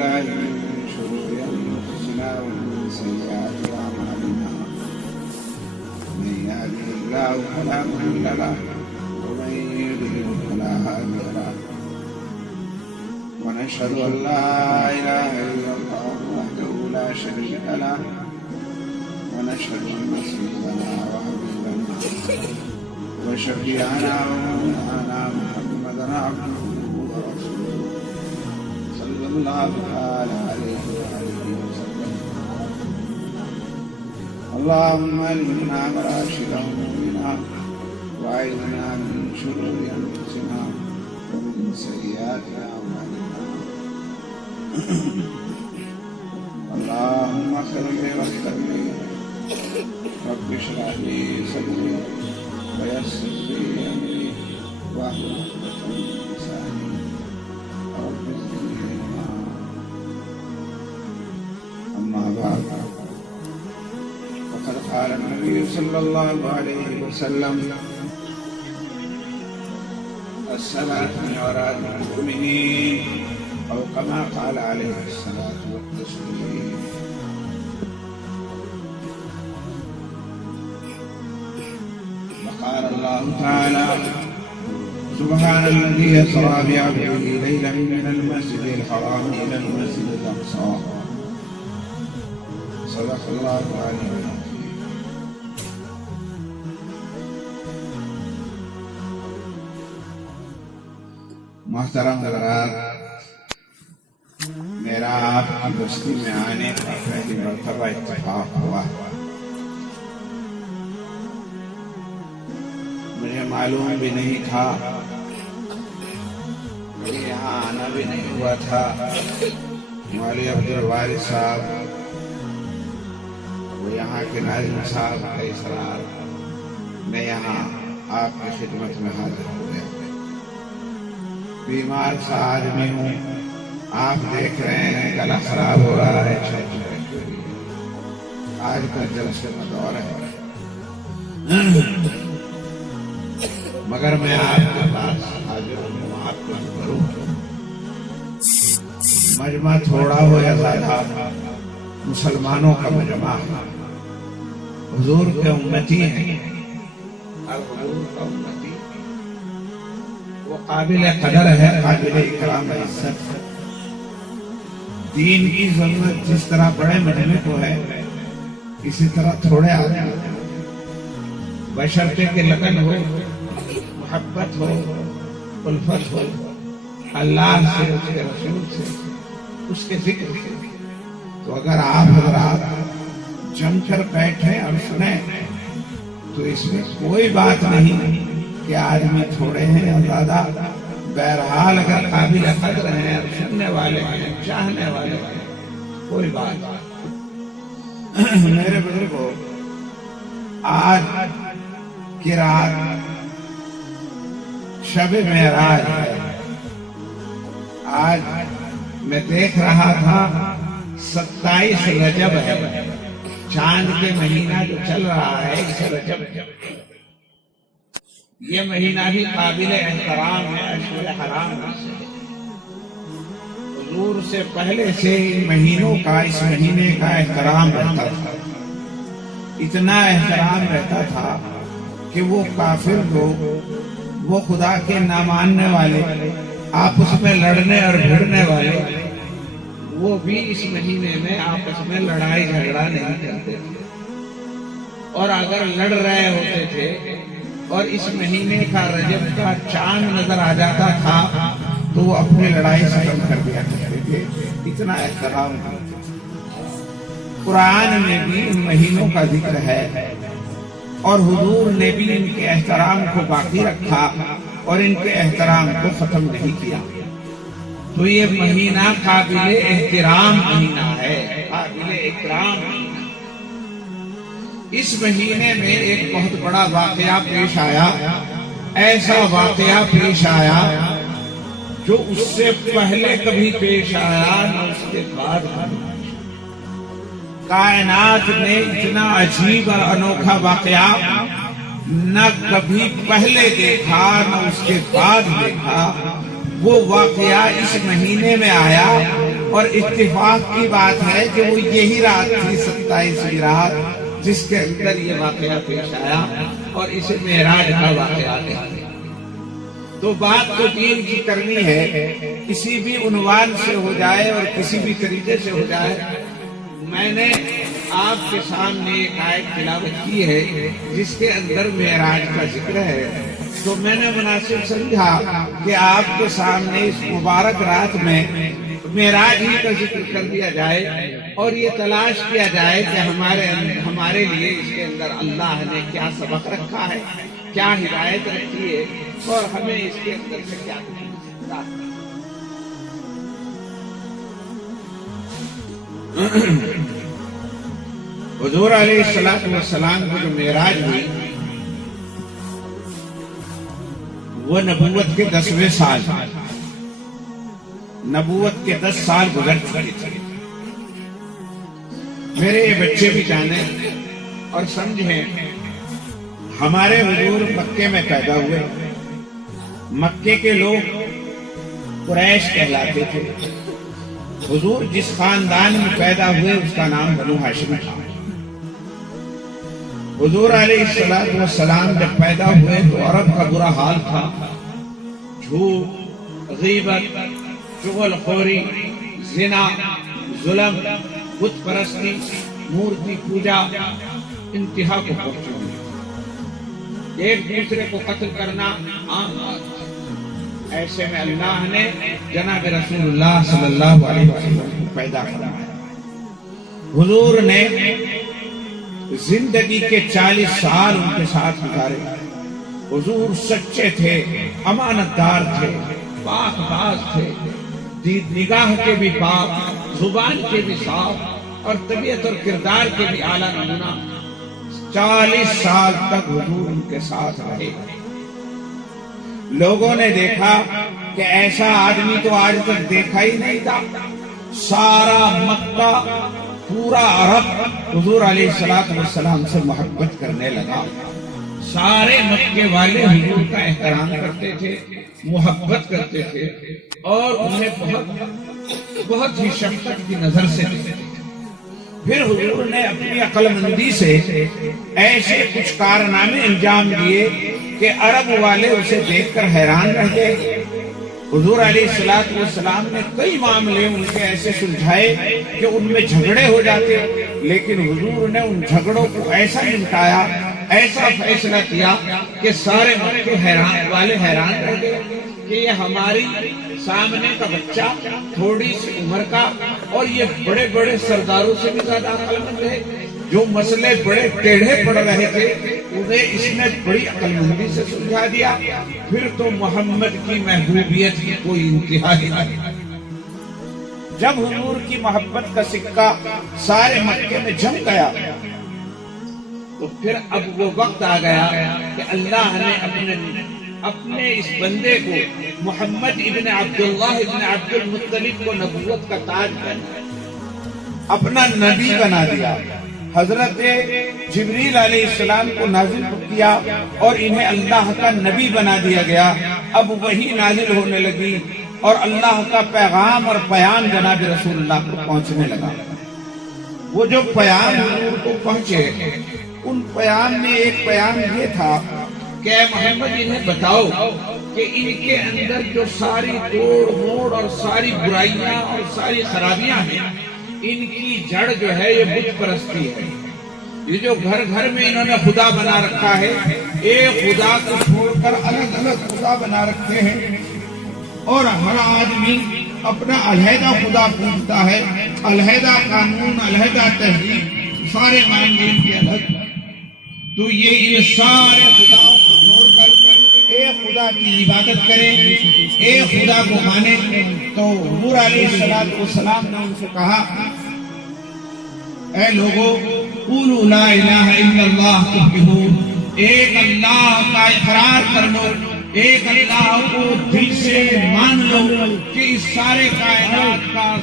بالله من شرور أنفسنا ومن سيئات أعمالنا من يهده الله فلا مضل له ومن يضلل فلا هادي له ونشهد أن لا إله إلا الله وحده لا شريك له ونشهد أن سيدنا وحبيبنا وشفيعنا ومولانا محمدا عبده ورسوله صلى الله تعالى عليه وآله وسلم. اللهم علمنا مراشد أمورنا وأعذنا من شرور أنفسنا ومن سيئات أعمالنا. اللهم اغفر لي واغفر لي رب اشرح لي صدري ويسر لي أمري واحلل عقدة من لساني رب زدني علما. أما بعد فقد قال النبي صلى الله عليه وسلم الصلاة من وراء المؤمنين أو كما قال عليه الصلاة والتسليم. وقال الله تعالى سبحان الذي أسرى بعبده ليلا من المسجد الحرام إلى المسجد الأقصى. صدق الله العلي العظيم. محترم حضرات، میرا آپ کی بستی میں آنے کا پہلی مرتبہ اتفاق ہوا. مجھے معلوم بھی نہیں تھا، مجھے یہاں آنا بھی نہیں ہوا تھا. مولوی عبدالوارث صاحب وہ یہاں کے ناظم صاحب کا اصرار میں یہاں آپ کی خدمت میں حاضر ہو گیا. بیمار سا آدمی ہوں، آپ دیکھ رہے ہیں گلا خراب ہو رہا ہے. آج کا جلسے کا دور ہے، مگر میں آپ کے پاس حاضر ہوں. آپ کو کروں مجمع تھوڑا ہو یا زیادہ، مسلمانوں کا مجمع حضور کے امتی ہیں. حضور کا امتی وہ قابل قدر ہے، قابل اکرام عزت. دین کی ضرورت جس طرح بڑے مجمع کو ہے، اسی طرح تھوڑے آدمی بشرطے کے لگن ہو، محبت ہو، الفت ہو اللہ سے، اس کے رسول سے، اس کے ذکر سے. تو اگر آپ حضرات جم کر بیٹھیں اور سنیں تو اس میں کوئی بات نہیں کہ آدمی تھوڑے ہیں اور زیادہ. بہرحال اگر قابل قدر ہیں، سننے والے ہیں، چاہنے والے ہیں، کوئی بات. میرے بزرگوں، آج کی رات شب معراج ہے. آج میں دیکھ رہا تھا 27 رجب ہے. چاند کے مہینہ جو چل رہا ہے اسے رجب ہے. یہ مہینہ بھی قابل احترام ہے، اشہر حرام ہے. حضور سے پہلے سے ان مہینوں کا، اس مہینے کا احترام رہتا تھا. اتنا احترام رہتا تھا کہ وہ کافر لوگ، وہ خدا کے نہ ماننے والے، آپس میں لڑنے اور بھیڑنے والے، وہ بھی اس مہینے میں آپس میں لڑائی جھگڑا نہیں کرتے تھے. اور اگر لڑ رہے ہوتے تھے اور اس مہینے کا رجب کا چاند نظر آ جاتا تھا تو وہ اپنی لڑائی ختم کر دیا کرتے تھے. اتنا احترام. قرآن میں بھی ان مہینوں کا ذکر ہے اور حضور نے بھی ان کے احترام کو باقی رکھا اور ان کے احترام کو ختم نہیں کیا. تو یہ مہینہ قابل احترام مہینہ ہے، قابل اکرام مہینہ. اس مہینے میں ایک بہت بڑا واقعہ پیش آیا. ایسا واقعہ پیش آیا جو اس سے پہلے کبھی پیش آیا نہ اس کے بعد. کائنات نے اتنا عجیب اور انوکھا واقعہ نہ کبھی پہلے دیکھا نہ اس کے بعد دیکھا. وہ واقعہ اس مہینے میں آیا اور اتفاق کی بات ہے کہ وہ یہی رات تھی 27ویں رات جس کے اندر یہ واقعہ پیش آیا اور اسے معراج کا واقعہ کہتے ہیں۔ تو بات تو دین کی کرنی ہے، کسی بھی عنوان سے ہو جائے اور کسی بھی طریقے سے ہو جائے۔ میں نے آپ کے سامنے ایک آیت تلاوت کی ہے جس کے اندر معراج کا ذکر ہے، تو میں نے مناسب سمجھا کہ آپ کے سامنے اس مبارک رات میں معراج ہی کا ذکر کر دیا جائے اور یہ تلاش کیا جائے کہ ہمارے لیے اس کے اندر اللہ نے کیا سبق رکھا ہے، کیا ہدایت رکھی ہے اور ہمیں اس کے اندر سے کیا ملتا ہے۔ حضور علیہ السلام کو جو معراج ہوئی وہ نبوت کے 10ویں سال، نبوت کے 10 سال گزر چکے۔ میرے یہ بچے بھی جانیں اور سمجھیں، ہمارے حضور مکے میں پیدا ہوئے، مکے کے لوگ قریش کہلاتے تھے۔ حضور جس خاندان میں پیدا ہوئے اس کا نام بنو ہاشم تھا۔ حضور علیہ السلام جب پیدا ہوئے تو عرب کا برا حال تھا، جھوٹ، غیبت، چغل خوری، زنا، ظلم، بت پرستی، مورتی پوجا انتہا کو پہنچی ہوئی، ایک دوسرے کو قتل کرنا عام بات۔ ایسے میں اللہ نے جناب رسول اللہ صلی اللہ علیہ وسلم کو پیدا فرمایا۔ حضور نے زندگی کے 40 سال ان کے ساتھ گزارے۔ حضور سچے تھے، امانت دار تھے، پاک باز تھے، نگاہ کے بھی پاک، زبان کے بھی صاف اور طبیعت اور کردار کے بھی اعلیٰ نمونہ۔ 40 سال تک حضور ان کے ساتھ رہے۔ لوگوں نے دیکھا کہ ایسا آدمی تو آج تک دیکھا ہی نہیں تھا۔ سارا مکہ، پورا عرب حضور علیہ السلام سے محبت کرنے لگا۔ سارے مکے والے حضور کا احترام کرتے تھے، محبت کرتے تھے اور انہیں بہت ہی شفقت کی نظر سے دیکھتے تھے۔ پھر حضور نے اپنی عقل مندی سے ایسے کچھ کارنامے انجام دیے کہ عرب والے اسے دیکھ کر حیران رہ گئے۔ حضور علیہ السلام نے کئی معاملے ان کے ایسے سلجھائے کہ ان میں جھگڑے ہو جاتے، لیکن حضور نے ان جھگڑوں کو ایسا نمٹایا، ایسا فیصلہ کیا کہ سارے مکے حیران رہ گئے کہ یہ ہماری سامنے کا بچہ تھوڑی سی عمر کا اور یہ بڑے بڑے سرداروں سے بھی زیادہ عقل مند ہے، جو مسئلے بڑے ٹیڑھے پڑ رہے تھے انہیں اس نے بڑی عقل مندی سے سلجھا دیا۔ پھر تو محمد کی محبوبیت کی کوئی انتہا ہی نہیں۔ جب حضور کی محبت کا سکہ سارے مکے میں جم گیا تو پھر اب وہ وقت آ گیا کہ اللہ نے اپنے اس بندے کو محمد ابن عبداللہ ابن عبد المطلب کو نبوت کا تاج بنا، اپنا نبی بنا دیا۔ حضرت جبریل علیہ السلام کو نازل کیا اور انہیں اللہ کا نبی بنا دیا گیا۔ اب وہی نازل ہونے لگی اور اللہ کا پیغام اور پیام جناب رسول اللہ کو پہنچنے لگا۔ وہ جو پیام حضور کو پہنچے، ان پیام میں ایک پیام یہ تھا کہ اے محمد انہیں بتاؤ کہ ان کے اندر جو ساری توڑ موڑ اور ساری برائیاں اور ساری خرابیاں ہیں، ان کی جڑ جو ہے یہ بت پرستی ہے۔ یہ جو گھر گھر میں انہوں نے خدا بنا رکھا ہے، ایک خدا کو چھوڑ کر الگ الگ خدا بنا رکھے ہیں اور ہر آدمی اپنا علیحدہ خدا پوجتا ہے، علیحدہ قانون، علیحدہ تہذیب، سارے مانگین کے الگ۔ تو یہ ان سارے خداؤں کو چھوڑ کر ایک خدا کی عبادت کریں، ایک خدا کو مانیں۔ تو حضور علیہ السلام نے ان سے کہا، اے لوگو قولوا لا الہ الا اللہ تفلحوا، ایک اللہ کا اقرار کر لو، ایک اللہ کو دل سے مان لو کہ اس سارے کائنات کا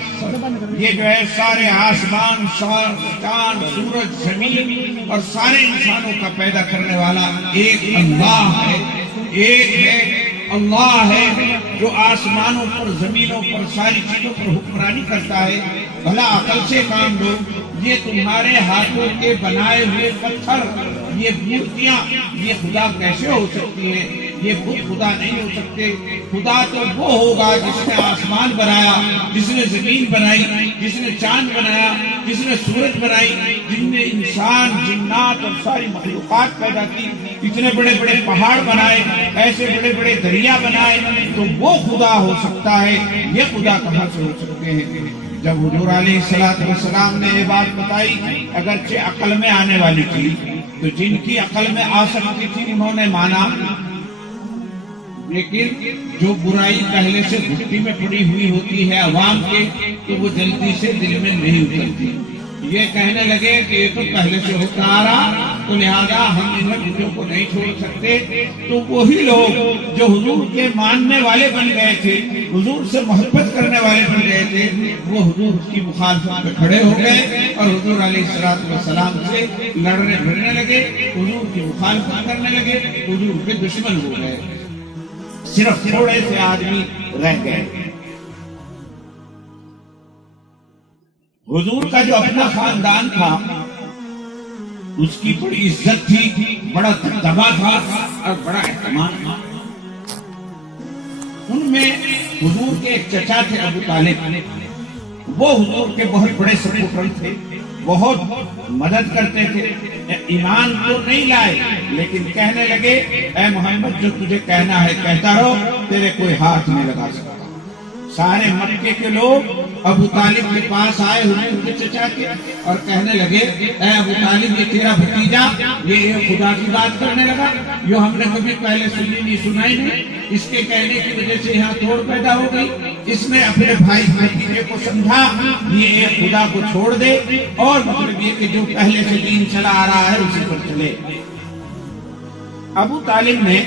یہ جو ہے سارے آسمان، چاند، سورج، زمین اور سارے انسانوں کا پیدا کرنے والا ایک اللہ ہے، ایک ہے اللہ ہے جو آسمانوں پر زمینوں پر ساری چیزوں پر حکمرانی کرتا ہے، بھلا عقل سے کام لو۔ یہ تمہارے ہاتھوں کے بنائے ہوئے پتھر، یہ مورتیاں، یہ خدا کیسے ہو سکتی ہیں؟ یہ خود خدا نہیں ہو سکتے۔ خدا تو وہ ہوگا جس نے آسمان بنایا، جس نے زمین بنائی، جس نے چاند بنایا، جس نے سورج بنائی، جن نے انسان، جنات اور ساری مخلوقات پیدا کی، اتنے بڑے بڑے پہاڑ بنائے، ایسے بڑے بڑے دریا بنائے، تو وہ خدا ہو سکتا ہے، یہ خدا کہاں سے ہو سکتے ہیں؟ جب حضور علیہ السلام نے یہ بات بتائی، اگرچہ عقل میں آنے والی تھی، تو جن کی عقل میں آ سکتی تھی انہوں نے مانا، لیکن جو برائی پہلے سے گھٹی میں پڑی ہوئی ہوتی ہے عوام کے، تو وہ جلدی سے دل میں نہیں اترتی۔ یہ کہنے لگے کہ یہ تو پہلے سے ہوتا آ رہا، تو لہذا ہم ان چیزوں کو نہیں چھوڑ سکتے۔ تو وہی لوگ جو حضور کے ماننے والے بن گئے تھے، حضور سے محبت کرنے والے بن گئے تھے، وہ حضور کی مخالفت میں کھڑے ہو گئے اور حضور علیہ السلام سے لڑنے بھڑنے لگے، حضور کی مخالفت کرنے لگے، حضور کے دشمن ہو گئے۔ صرف تھوڑے سے آدمی رہ گئے۔ حضور کا جو اپنا خاندان تھا، اس کی بڑی عزت تھی، بڑا دبدبہ تھا اور بڑا اہتمام تھا۔ ان میں حضور کے ایک چچا تھے ابو طالب، وہ حضور کے بہت بڑے سپورٹر تھے، بہت مدد کرتے تھے۔ ایمان تو نہیں لائے، لیکن کہنے لگے اے محمد جو تجھے کہنا ہے کہتا رہو، تیرے کوئی ہاتھ نہیں لگا سکتا۔ سارے مکے کے لوگ ابو طالب کے پاس آئے حضور کے چچا کے اور کہنے لگے اے ابو طالب، یہ تیرا بھتیجا یہ خدا کی بات کرنے لگا، جو ہم نے کبھی پہلے سنی نہیں سنائی نہیں، اس کے کہنے کی وجہ سے یہاں توڑ پیدا ہو گئی۔ اس نے اپنے بھائی بھتیجے کو سمجھا یہ ایک خدا کو چھوڑ دے، اور مطلب یہ کہ جو پہلے سے دین چلا آ رہا ہے اسی پر چلے۔ ابو طالب نے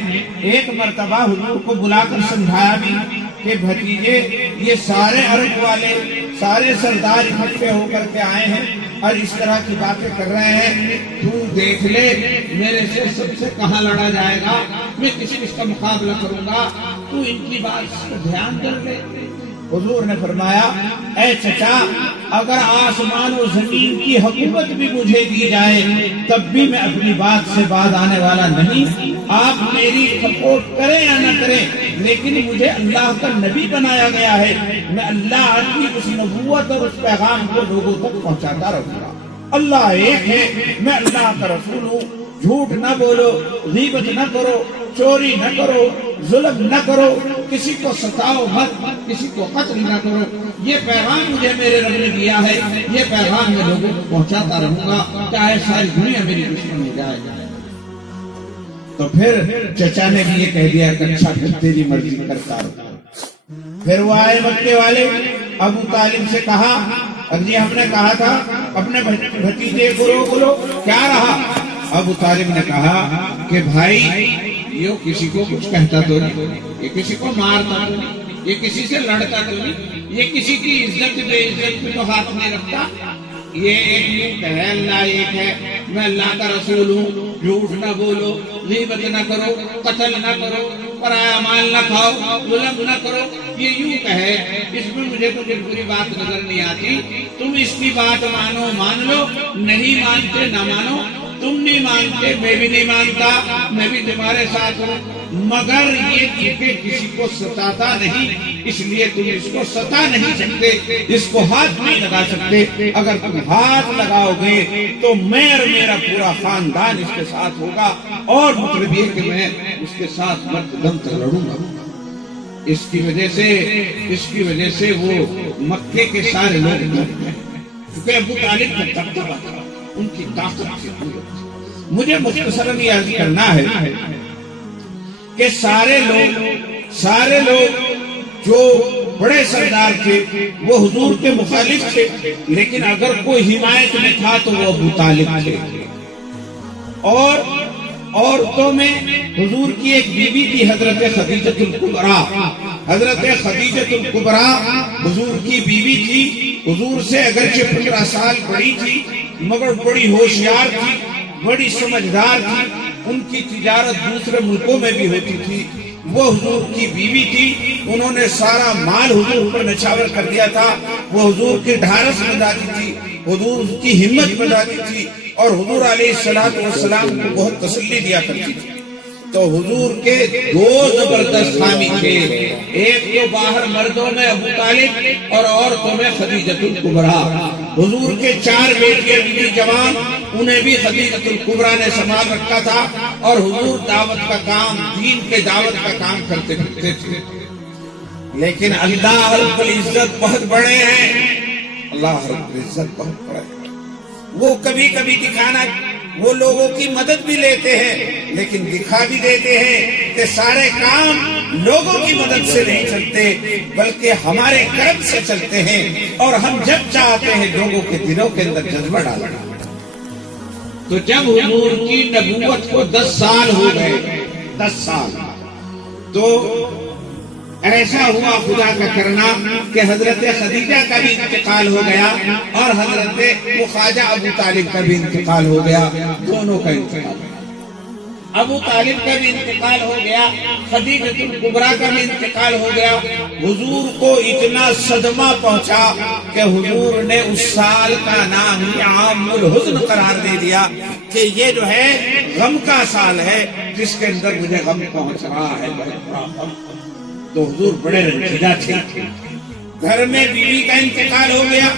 ایک مرتبہ حضور کو بلا کر سمجھایا بھی کہ بھتیجے، یہ سارے عرب والے، سارے سردار اکٹھے ہو کر کے آئے ہیں اور اس طرح کی باتیں کر رہے ہیں، تو دیکھ لے میرے سے سب سے کہاں لڑا جائے گا، میں کسی کا مقابلہ کروں گا، تو ان کی بات پر دھیان کر لے۔ حضور نے فرمایا اے چچا، اگر آسمان و زمین کی حکومت بھی مجھے دی جائے تب بھی میں اپنی بات سے باز آنے والا نہیں۔ آپ میری سپورٹ کریں یا نہ کریں، لیکن مجھے اللہ کا نبی بنایا گیا ہے، میں اللہ کی اس نبوت اور اس پیغام کو لوگوں تک پہنچاتا رہوں گا۔ اللہ ایک ہے، میں اللہ کا رسول ہوں، جھوٹ نہ بولو، غیبت نہ کرو، چوری نہ کرو، ظلم نہ کرو، کسی کو ستاؤ مت، کسی کو قتل نہ کرو، یہ پیغام مجھے میرے رب نے دیا ہے، یہ پیغام میں لوگوں کو پہنچاتا رہوں گا، چاہے ساری دنیا میری دشمن ہو جائے۔ تو پھر چچا نے بھی یہ کہہ دیا کہ اچھا پھر تیری مرضی کرتا رہا۔ پھر وہ آئے مکے والے، ابو طالب سے کہا جی ہم نے کہا تھا اپنے بھتیجے کو روک، کیا رہا؟ ابو طالب نے کہا کہ بھائی یہ کسی کو کچھ کہتا تو نہیں، یہ کسی کو مارتا تو نہیں، یہ کسی سے لڑتا تو نہیں، یہ کسی کی عزت بے عزت پہ تو ہاتھ نہیں رکھتا، یہ ایک ہے، اللہ ایک ہے، میں اللہ کا رسول ہوں، جھوٹ نہ بولو، غیبت نہ کرو، قتل نہ کرو، پرایا مال نہ کھاؤ، ظلم نہ کرو، یہ یوں کہے، اس میں مجھے تو بری بات نظر نہیں آتی۔ تم اس کی بات مانو مان لو، نہیں مانتے نہ مانو، تم نہیں مانتے میں بھی نہیں مانتا، میں بھی تمہارے ساتھ ہوں، مگر یہ کہ کسی کو ستاتا نہیں، اس لیے تم اس کو ستا نہیں سکتے، اس کو ہاتھ نہیں لگا سکتے۔ اگر تم ہاتھ لگاؤ گے تو میں اور میرا پورا خاندان اس کے ساتھ ہوگا، اور مطلب یہ کہ میں اس کے ساتھ مرد دم تک لڑوں گا۔ اس کی وجہ سے وہ مکے کے سارے لوگ ڈر گئے، کیونکہ ابو طالب کا دبدبہ تھا، ان کی طاقت سے مجھے مختصراً یہ عرض کرنا ہے کہ سارے لوگ جو بڑے سردار تھے وہ حضور کے مخالف تھے، لیکن اگر کوئی حمایت میں تھا تو وہ ابو طالب تھے۔ اور عورتوں میں حضور کی ایک بیوی تھی حضرت خدیجۃ الکبریٰ، حضرت خدیجۃ الکبریٰ حضور کی بیوی تھی، حضور سے اگرچہ 15 سال بڑی تھی مگر بڑی ہوشیار تھی، بڑی سمجھدار تھی، ان کی تجارت دوسرے ملکوں میں بھی ہوتی تھی، وہ حضور کی بیوی تھی، انہوں نے سارا مال حضور پر نچھاور کر دیا تھا، وہ حضور کی ڈھارس بنداتی تھی، حضور کی ہمت بنداتی تھی، اور حضور علیہ السلام کو بہت تسلی دیا کرتی تھی۔ تو حضور کے دو زبردست حامی تھے، ایک تو باہر مردوں میں ابو طالب اور عورتوں میں خدیجۃ الکبریٰ۔ حضور کے 4 بیٹیاں بھی جوان، انہیں بھی خدیجۃ الکبریٰ نے سنبھال رکھا تھا، اور حضور دعوت کا کام، دین کے دعوت کا کام کرتے پھرتے تھے۔ لیکن اللہ رب العزت بہت بڑے ہیں، اللہ رب العزت بہت بڑے ہیں۔ وہ کبھی کبھی دکھانا، وہ لوگوں کی مدد بھی لیتے ہیں لیکن دکھا بھی دیتے ہیں کہ سارے کام لوگوں کی مدد سے نہیں چلتے بلکہ ہمارے کرم سے چلتے ہیں، اور ہم جب چاہتے ہیں لوگوں کے دلوں کے اندر جذبہ ڈالنا۔ تو جب حضور کی نبوت کو 10 سال ہو گئے، 10 سال، تو ایسا ہوا خدا کا کرنا کہ حضرت خدیجہ کا بھی انتقال ہو گیا اور حضرت خواجہ ابو طالب کا بھی انتقال ہو گیا، دونوں کا انتقال۔ ابو طالب کا بھی انتقال ہو گیا، خدیجۃ الکبریٰ کا بھی انتقال ہو گیا۔ حضور کو اتنا صدمہ پہنچا کہ حضور نے اس سال کا نام ہی عام الحزن قرار دے دیا کہ یہ جو ہے غم کا سال ہے، جس کے اندر مجھے غم پہنچ رہا ہے، بہت بڑا غم۔ تو حضور بڑے رنجیدہ تھے۔ گھر میں بیوی کا انتقال ہو گیا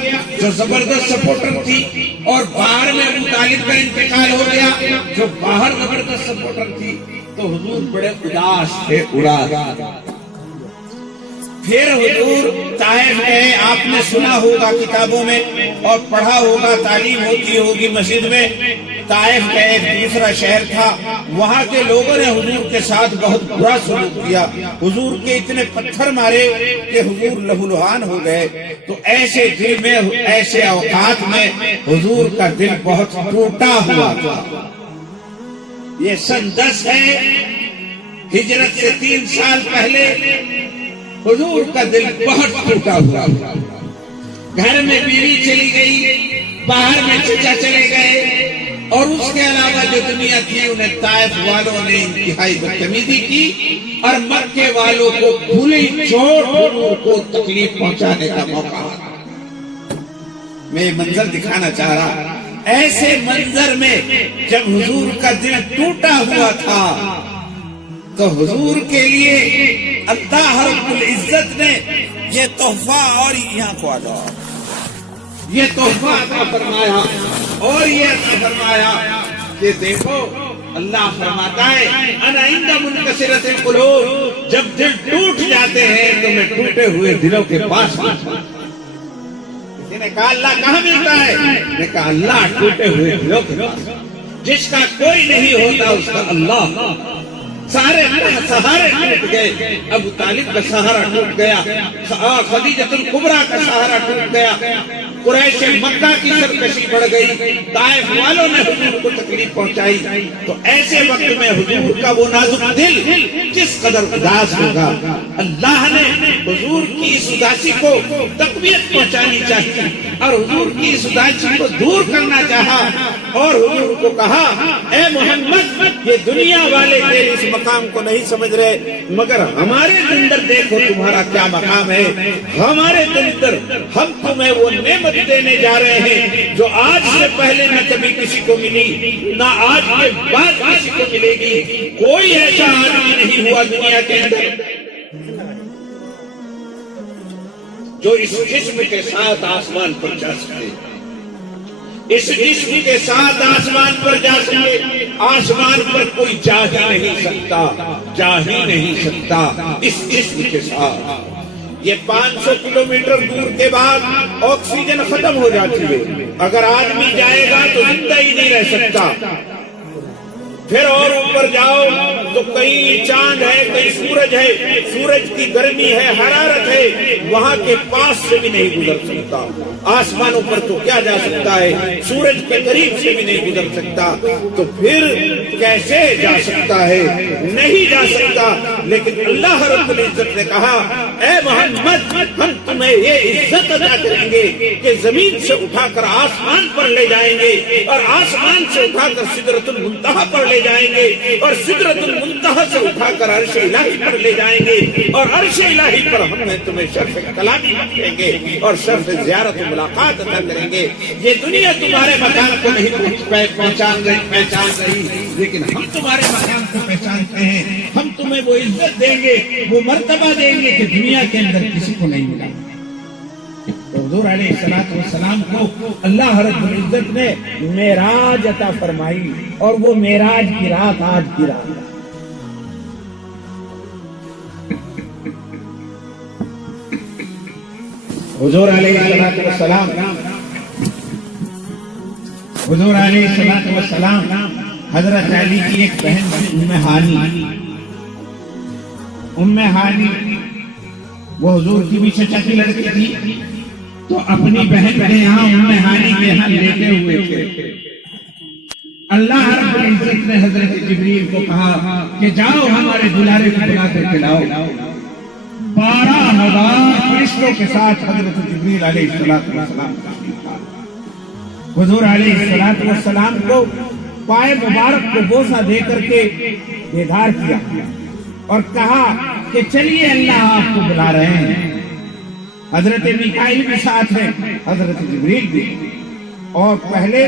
جو زبردست سپورٹر تھی، اور باہر میں ابو طالب کا انتقال ہو گیا جو باہر زبردست سپورٹر تھی۔ تو حضور بڑے اداس تھے، اداس۔ پھر حضور طائف گئے، آپ نے سنا ہوگا کتابوں میں اور پڑھا ہوگا، تعلیم ہوتی ہوگی مسجد میں۔ طائف کا ایک دوسرا شہر تھا، وہاں کے لوگوں نے حضور کے ساتھ بہت برا سلوک کیا، حضور کے اتنے پتھر مارے کہ حضور لہولہان ہو گئے۔ تو ایسے دل میں، ایسے اوقات میں حضور کا دل بہت ٹوٹا ہوا تھا۔ یہ سن 10 ہے، ہجرت سے 3 سال پہلے حضور کا دل بہت ٹوٹا ہوا تھا۔ گھر میں بیوی چلی گئی، باہر میں چچا چلے گئے، اور اس کے علاوہ جو دنیا تھی انہیں طائف والوں نے انتہائی بدتمیزی کی، اور مکے والوں کو کھلی چوٹ حضور کو تکلیف پہنچانے کا موقع۔ میں یہ منظر دکھانا چاہ رہا، ایسے منظر میں جب حضور کا دل ٹوٹا ہوا تھا تو حضور کے لیے اللہ رب العزت نے یہ تحفہ، اور یہاں کو آ جاؤ، یہ تحفہ عطا فرمایا، اور یہ عطا فرمایا کہ دیکھو اللہ فرماتا ہے انا عند منکسرۃ القلوب، جب دل ٹوٹ جاتے ہیں تو میں ٹوٹے ہوئے دلوں کے پاس ہوں۔ کسی نے کہا اللہ کہاں ملتا ہے؟ میں کہا اللہ ٹوٹے ہوئے دلوں کے پاس، جس کا کوئی نہیں ہوتا اس کا اللہ۔ سارے سہارے ٹوٹ گئے، ابو طالب کا سہارا ٹوٹ گیا، خدیجۃ الکبریٰ کا سہارا ٹوٹ گیا، قریش مکہ کی سرکشی بڑھ گئی، طائف والوں نے حضور کو تکلیف پہنچائی۔ تو ایسے وقت میں حضور کا وہ نازک دل کس قدر اداس ہوگا، اللہ نے حضور کی اس اداسی کو تقویت پہنچانی چاہیے، اور حضور کی اس اداسی کو دور کرنا چاہا، اور حضور کو کہا اے محمد، یہ دنیا والے تیرے اس مقام کو نہیں سمجھ رہے، مگر ہمارے اندر دیکھو تمہارا کیا مقام ہے، ہمارے اندر ہم تمہیں وہ نعمت دینے جا رہے ہیں جو آج سے پہلے نہ کبھی کسی کو ملی، نہ آج کے بعد کسی کو ملے گی۔ کوئی ایسا آدمی نہیں ہوا دنیا کے اندر جو اس جسم کے ساتھ آسمان پر جا سکے، اس جسم کے ساتھ آسمان پر جا سکے۔ آسمان پر کوئی جا ہی نہیں سکتا، جا ہی نہیں سکتا اس جسم کے ساتھ۔ یہ 500 کلومیٹر دور کے بعد آکسیجن ختم ہو جاتی ہے، اگر آدمی جائے گا تو زندہ ہی نہیں رہ سکتا۔ پھر اور اوپر جاؤ تو کہیں چاند ہے، کہیں سورج ہے، سورج کی گرمی ہے، حرارت ہے، وہاں کے پاس سے بھی نہیں گزر سکتا۔ آسمانوں پر تو کیا جا سکتا ہے، سورج کے قریب سے بھی نہیں گزر سکتا، تو پھر کیسے جا سکتا ہے؟ نہیں جا سکتا۔ لیکن اللہ رب العزت نے کہا اے محمد، ہم تمہیں یہ عزت ادا کریں گے کہ زمین سے اٹھا کر آسمان پر لے جائیں گے، اور آسمان سے اٹھا کر سدرۃ المنتہا پر لے جائیں گے اور سدرۃ المنتہا سے اٹھا کر عرش الہی پر لے جائیں گے، اور عرش الہی پر ہم نے تمہیں شرف کلامی بخشیں گے اور شرف زیارت و ملاقات عطا کریں گے۔ یہ دنیا تمہارے مکان کو نہیں پہچان رہی، لیکن ہم تمہارے مکان کو پہچانتے ہیں۔ ہم تمہیں وہ عزت دیں گے، وہ مرتبہ دیں گے کہ دنیا کے اندر کسی کو نہیں ملا۔ حضور علیہ السلام کو اللہ رب العزت نے معراج عطا فرمائی، اور وہ معراج کی رات آج کی رات ہے۔ حضور علیہ السلام حضرت علی کی ایک بہن ام ہانی، وہ حضور کی بھی چچا کی لڑکی تھی، تو اپنی بہن کے یہاں ام ہانی کے یہاں لیٹے ہوئے تھے۔ اللہ رب العزت نے حضرت جبریل کو کہا کہ جاؤ ہمارے دلارے کو بلا کر کے لاؤ۔ 12,000 فرشتوں کے ساتھ حضرت جبریل علیہ السلام حضور علیہ السلام کو پائے مبارک کو بوسہ دے کر کے بیدار کیا اور کہا کہ چلیے اللہ آپ کو بلا رہے ہیں۔ حضرت میکائیل بھی ساتھ ہیں، حضرت جبریل بھی۔ اور پہلے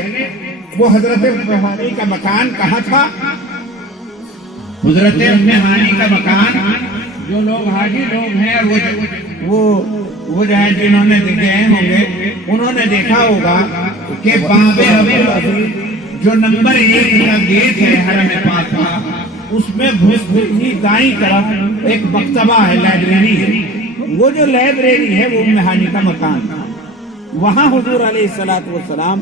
وہ حضرت ام ہانی کا مکان کہاں تھا؟ حضرت ام ہانی کا مکان، جو لوگ حاجی لوگ ہیں وہ جو ہے جنہوں نے گئے ہوں گے انہوں نے دیکھا ہوگا کہ باب ابوالعبید جو نمبر 1 کا گیٹ ہے حرم پاک کا، اس میں دائیں طرف ایک مکتبہ ہے، لائبریری ہے۔ وہ جو لائبریری ہے وہ ام ہانی کا مکان تھا، وہاں حضور علیہ السلام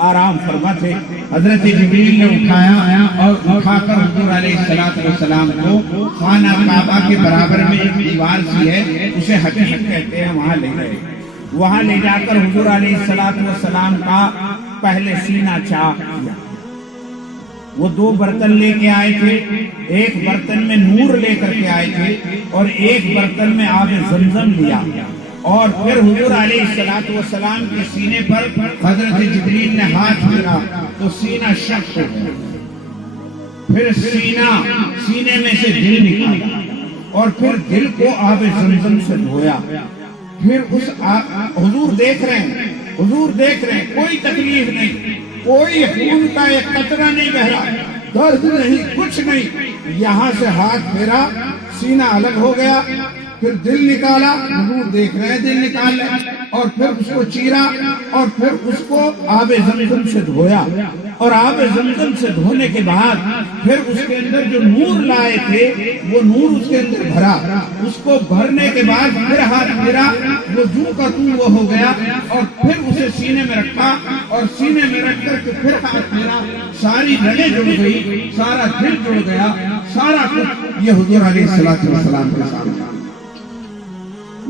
آرام فرما تھے۔ حضرت جبریل نے اٹھایا اور اٹھا کر حضور علیہ السلام کو خانہ کعبہ کے برابر میں ایک دیوار سی ہے، اسے حقیق کہتے ہیں، وہاں لے گئے۔ وہاں لے جا کر حضور علیہ السلام کا پہلے سینہ چاک کیا۔ وہ 2 برتن لے کے آئے تھے، ایک برتن میں نور لے کر کے آئے تھے اور ایک برتن میں آب زمزم لیا، اور پھر حضور علیہ السلام کے سینے پر حضرت جبریل نے ہاتھ پھیرا تو سینہ شق ہو گیا۔ پھر سینے میں سے دل نکالا اور پھر دل کو آب زمزم سے دھویا۔ پھر حضور دیکھ رہے ہیں کوئی تکلیف نہیں، کوئی خون کا ایک قطرہ نہیں بہ رہا، درد نہیں، کچھ نہیں۔ یہاں سے ہاتھ پھیرا، سینہ الگ ہو گیا، پھر دل نکالا، حضور دیکھ رہے ہیں دل نکال لے، اور پھر اس کو چیرا اور پھر اس کو آب زمزم سے دھویا، اور آب زمزم سے دھونے کے بعد پھر اس کے اندر جو نور لائے تھے وہ نور اس کے اندر بھرا، اس کو بھرنے کے بعد پھر ہاتھ پھیرا، وہ جو کا تو وہ ہو گیا، اور پھر اسے سینے میں رکھا اور سینے میں رکھ کر کے پھر ہاتھ پھیرا، ساری رگیں جڑ گئی، سارا دل جڑ گیا، سارا کچھ۔ یہ حضور علیہ السلام کے سامنے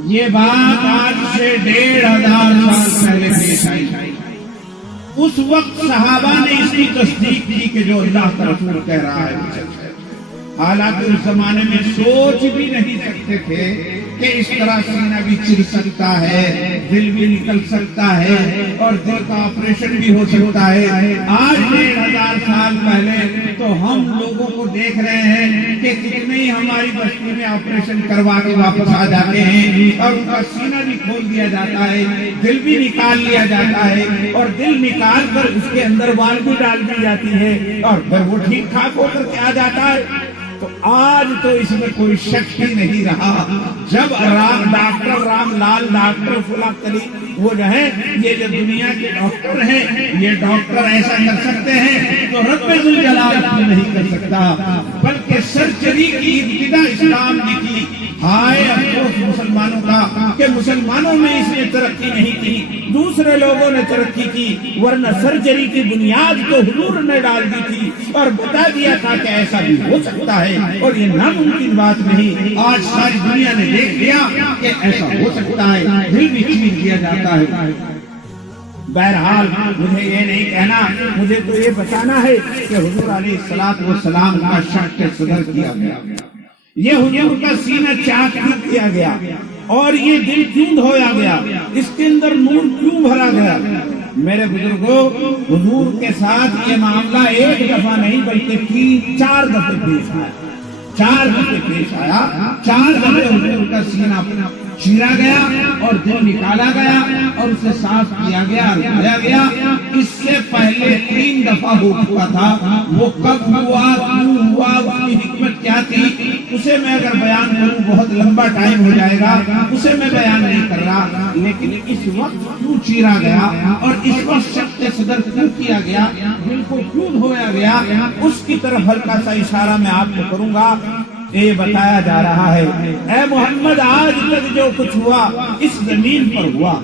یہ بات آج سے 1,500 سال پہلے پیش آئی۔ اس وقت صحابہ نے اس کی تصدیق کی کہ جو اللہ کا رسول کہہ رہا ہے، حالانکہ اس زمانے میں سوچ بھی نہیں سکتے تھے کہ اس طرح سینہ بھی چر سکتا ہے، دل بھی نکل سکتا ہے اور دل کا آپریشن بھی ہو سکتا ہے۔ آج 1,500 سال پہلے تو ہم لوگوں کو دیکھ رہے ہیں کہ کتنے ہماری بستی میں آپریشن کروا کے واپس آ جاتے ہیں، اور ان کا سینہ بھی کھول دیا جاتا ہے، دل بھی نکال لیا جاتا ہے، اور دل نکال کر اس کے اندر وال بھی ڈال دی جاتی ہے، اور پھر وہ ٹھیک ٹھاک ہو کر کے آ جاتا ہے۔ تو آج تو اس میں کوئی شک ہی نہیں رہا۔ جب ڈاکٹر رام لال، ڈاکٹر فلاں کلی، وہ جو ہے یہ جو دنیا کے ڈاکٹر ہیں، یہ ڈاکٹر ایسا کر سکتے ہیں تو رب ذوالجلال نہیں کر سکتا، بلکہ سرجری کی ابتدا اسلام نے کی۔ ہائے افسوس مسلمانوں کا کہ مسلمانوں میں اس نے ترقی نہیں کی، دوسرے لوگوں نے ترقی کی، ورنہ سرجری کی بنیاد تو حضور نے ڈال دی تھی اور بتا دیا تھا کہ ایسا بھی ہو سکتا ہے اور یہ ناممکن بات نہیں۔ آج ساری دنیا نے دیکھ لیا کہ ایسا ہو سکتا ہے، دل بھی چیر دیا جاتا ہے۔ بہرحال مجھے یہ نہیں کہنا، مجھے تو یہ بتانا ہے کہ حضور علیہ السلام کا شق صدر کیا گیا، یہ حضور کا سینہ چاک کیا گیا، اور یہ دل کیوں دھویا گیا، اس کے اندر نور کیوں بھرا گیا، میرے بزرگوں، حضور کے ساتھ یہ معاملہ ایک دفعہ نہیں بلکہ 3-4 دفعے پیش آیا، 4 دفعے پیش آیا، 4 دفعے حضور کا سینہ چیرا گیا اور دل نکالا گیا اور اسے صاف کیا گیا، رلایا گیا۔ اس سے پہلے 3 دفعہ ہو چکا تھا، وہ کب ہوا، کیوں ہوا، اس کی حکمت کیا تھی، اسے میں اگر بیان کروں بہت لمبا ٹائم ہو جائے گا، اسے میں بیان نہیں کر رہا، لیکن اس وقت کیوں چیرا گیا اور اس وقت شق صدر کیوں کیا گیا، دل کو کیوں دھویا گیا، اس کی طرف ہلکا سا اشارہ میں آپ کو کروں گا۔ یہ بتایا جا رہا ہے، اے محمد آج تک جو کچھ ہوا اس زمین پر ہوا،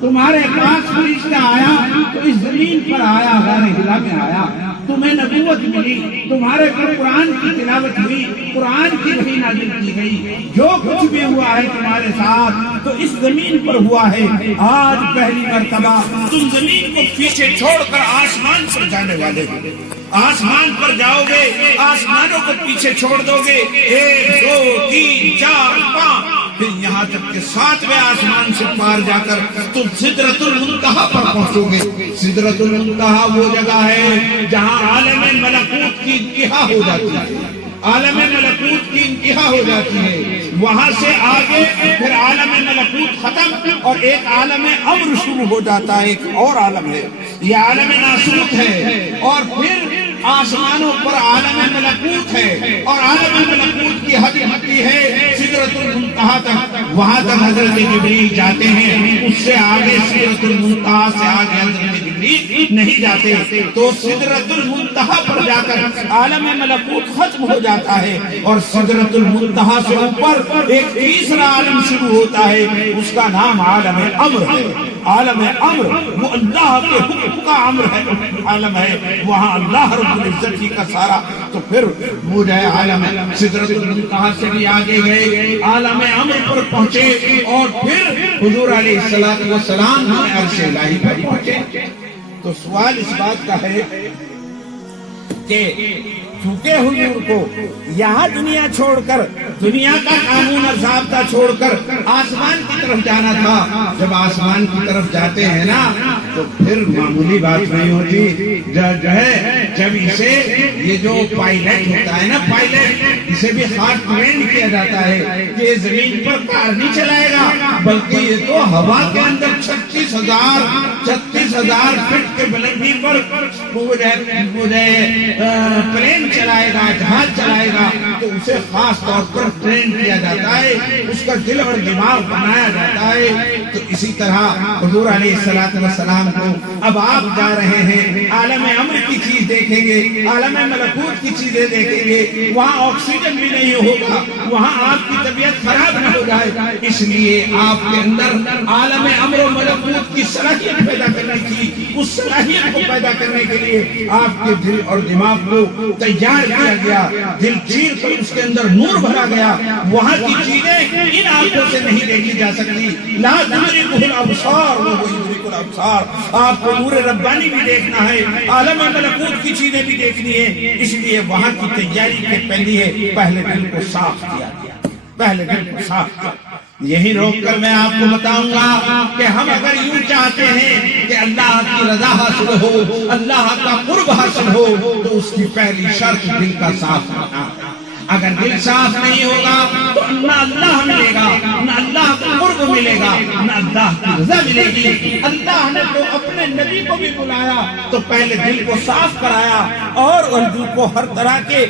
تمہارے پاس فرشتہ آیا تو اس زمین پر آیا، غار ہرا میں آیا، تمہیں نبوت ملی، تمہارے پر قرآن کی تلاوت ہوئی، قرآن کی وحی نازل کی گئی، جو کچھ بھی ہوا ہے تمہارے ساتھ تو اس زمین پر ہوا ہے۔ آج پہلی مرتبہ تم زمین کو پیچھے چھوڑ کر آسمان پر جانے والے ہو، آسمان پر جاؤ گے، آسمانوں کو پیچھے چھوڑ دو گے، 1 2 3 4 5 پھر یہاں تک کہ 7ویں آسمان سے پار جا کر تم سدرۃ المنتہا پر پہنچو گے۔ سدرۃ المنتہا وہ جگہ ہے جہاں عالم ملکوت کی انتہا ہو جاتی ہے، عالم ملکوت کی انتہا ہو جاتی ہے، وہاں سے آگے پھر عالم ملکوت ختم اور ایک عالم امر شروع ہو جاتا ہے، ایک اور عالم ہے، یہ عالم ناسوت ہے، اور پھر آسمانوں پر عالم ملکوت ہے، اور عالم ملکوت کی حد ہوتی ہے سدرۃ المنتہا تک، وہاں تک حضرت جبریل جاتے ہیں، اس سے آگے سدرۃ المنتہا سے آگے حضرت جبریل نہیں جاتے، تو سدرۃ المنتہا پر جا کر عالم ملکوت ختم ہو جاتا ہے، اور سدرۃ المنتہا سے اوپر ایک تیسرا عالم شروع ہوتا ہے، اس کا نام عالم امر ہے۔ عالم امر وہ اللہ کے حکم کا امر ہے، عالم ہے، وہاں اللہ رب العزت کا سارا، تو پھر وہ جائے عالم سدرۃ المنتہا سے بھی آگے گئے، عالم امر پر پہنچے، اور پھر حضور علیہ السلام عرش الہی پر پہنچے۔ تو سوال اس بات کا ہے کہ چونکہ حضور کو یہاں دنیا چھوڑ کر، دنیا کا قانون اور ضابطہ چھوڑ کر آسمان کی طرف جانا تھا، جب آسمان کی طرف جاتے ہیں نا تو پھر معمولی بات نہیں ہوتی، جو ہے جب اسے یہ جو پائلٹ ہوتا ہے نا، پائلٹ اسے بھی خاص ٹرین کیا جاتا ہے کہ یہ زمین پر کار نہیں چلائے گا، بلکہ یہ تو ہوا کے اندر 36,000 فٹ کے بلندی پر پلین چلائے گا، جہاز چلائے گا، تو اسے خاص طور پر ٹرین کیا جاتا ہے، اس کا دل اور دماغ بنایا جاتا ہے۔ تو اسی طرح حضور علیہ السلام کو اب آپ جا رہے ہیں، عالم امر کی چیز دیکھیں گے، عالم ملکوت کی چیزیں دیکھیں گے، وہاں آکسیجن بھی نہیں ہوگا، وہاں آپ کی طبیعت خراب نہ ہو جائے، اس لیے آپ کے اندر عالم امر و ملکوت کی صلاحیت پیدا کرنے کی، اس صلاحیت کو پیدا کرنے کے لیے آپ کے دل اور دماغ کو تیار کیا گیا، دل چیر کر اس کے اندر نور بھرا گیا، وہاں کی چیزیں ان آنکھوں سے نہیں دیکھی جا سکتی، لا تدرکہ الابصار وہو یدرک الابصار، آپ کو نور ربانی بھی دیکھنا ہے، عالم ملکوت کی چیزیں بھی دیکھنی ہے، اس لیے وہاں کی تیاری کے پہلے دل کو صاف کیا گیا، پہلے دل کو صاف کیا۔ یہی روک کر میں آپ کو بتاؤں گا کہ ہم اگر یوں چاہتے ہیں کہ اللہ کی رضا حاصل ہو، اللہ کا قرب حاصل ہو، تو اس کی پہلی شرط دل کا صاف ہونا۔ اگر دل صاف نہیں ہوگا تو نہ اللہ ملے گا، نہ اللہ کا قرب ملے گا، نہ اللہ کی رضا ملے گی۔ اللہ نے تو اپنے نبی کو بھی بلایا تو پہلے دل کو صاف کرایا اور دل کو ہر طرح کے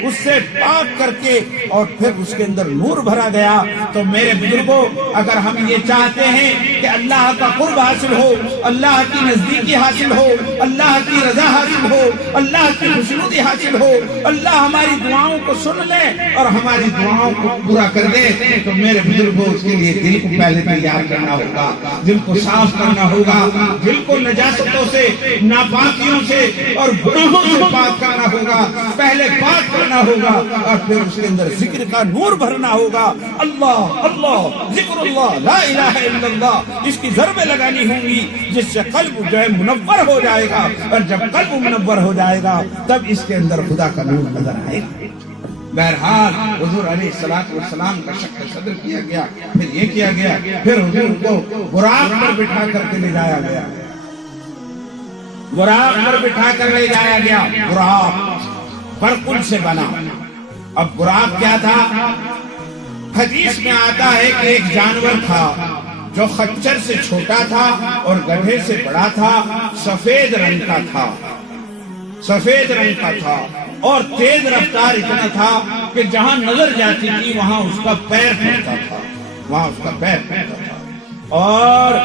اس سے پاک کر کے اور پھر اس کے اندر نور بھرا گیا۔ تو میرے بزرگوں، اگر ہم یہ چاہتے ہیں کہ اللہ کا قرب حاصل ہو، اللہ کی نزدیکی حاصل ہو، اللہ کی رضا حاصل ہو، اللہ کی خوشنودی حاصل ہو، اللہ ہماری دعاؤں کو سن لے اور ہماری دعاؤں کو پورا کر دے، تو میرے بزرگوں اس کے لیے دل کو پہلے تیار کرنا ہوگا، دل کو صاف کرنا ہوگا، دل کو نجاستوں سے، ناپاکیوں سے اور گناہوں سے پاک کرنا ہوگا، پہلے پاک کرنا ہوگا اور پھر اس کے اندر ذکر کا نور بھرنا ہوگا۔ اللہ اللہ، ذکر اللہ، لا الہ الا اللہ، اس کی ضربیں لگانی ہوں گی، جس سے قلب جو ہے منور ہو جائے گا، اور جب قلب منور ہو جائے گا تب اس کے اندر خدا کا نور نظر آئے گا۔ بہرحال حضور علیہ السلام کا شق صدر کیا گیا، پھر یہ کیا گیا، پھر حضور کو براق پر بٹھا کر کے لے جایا گیا، براق پر بٹھا کر لے جایا گیا۔ براق برقل سے بنا۔ اب براق کیا تھا؟ حدیث میں آتا ہے کہ ایک جانور تھا جو خچر سے چھوٹا تھا اور گدھے سے بڑا تھا، سفید رنگ کا تھا، سفید رنگ کا تھا، اور تیز رفتار اتنا تھا کہ جہاں نظر جاتی تھی وہاں اس کا پیر پھیرتا تھا، وہاں اس کا پیر پھیرتا تھا۔ اور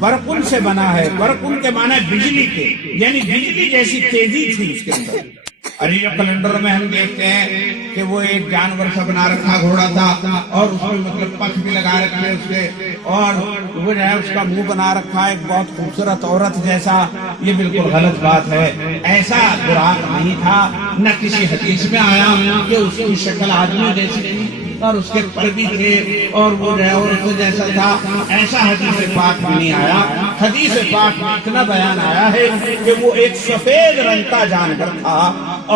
برقن سے بنا ہے، برقن کے معنی بجلی کے، یعنی بجلی جیسی تیزی تھی اس کے اندر۔ عربی کیلنڈر میں ہم دیکھتے ہیں کہ وہ ایک جانور سا بنا رکھا گھوڑا تھا، اور اس میں مطلب پنکھ بھی لگا رکھے اس کے، اور وہ جو ہے اس کا منہ بنا رکھا ایک بہت خوبصورت عورت جیسا۔ یہ بالکل غلط بات ہے، ایسا براق نہیں تھا، نہ کسی حدیث میں آیا کہ اس کی شکل آدمی جیسی تھی اور اس کے پر بھی تھے اور وہ جو ہے عورت جیسا تھا، ایسا حدیث پاک میں نہیں آیا۔ حدیث پاک میں اتنا بیان آیا ہے کہ وہ ایک سفید رنگ کا جانور تھا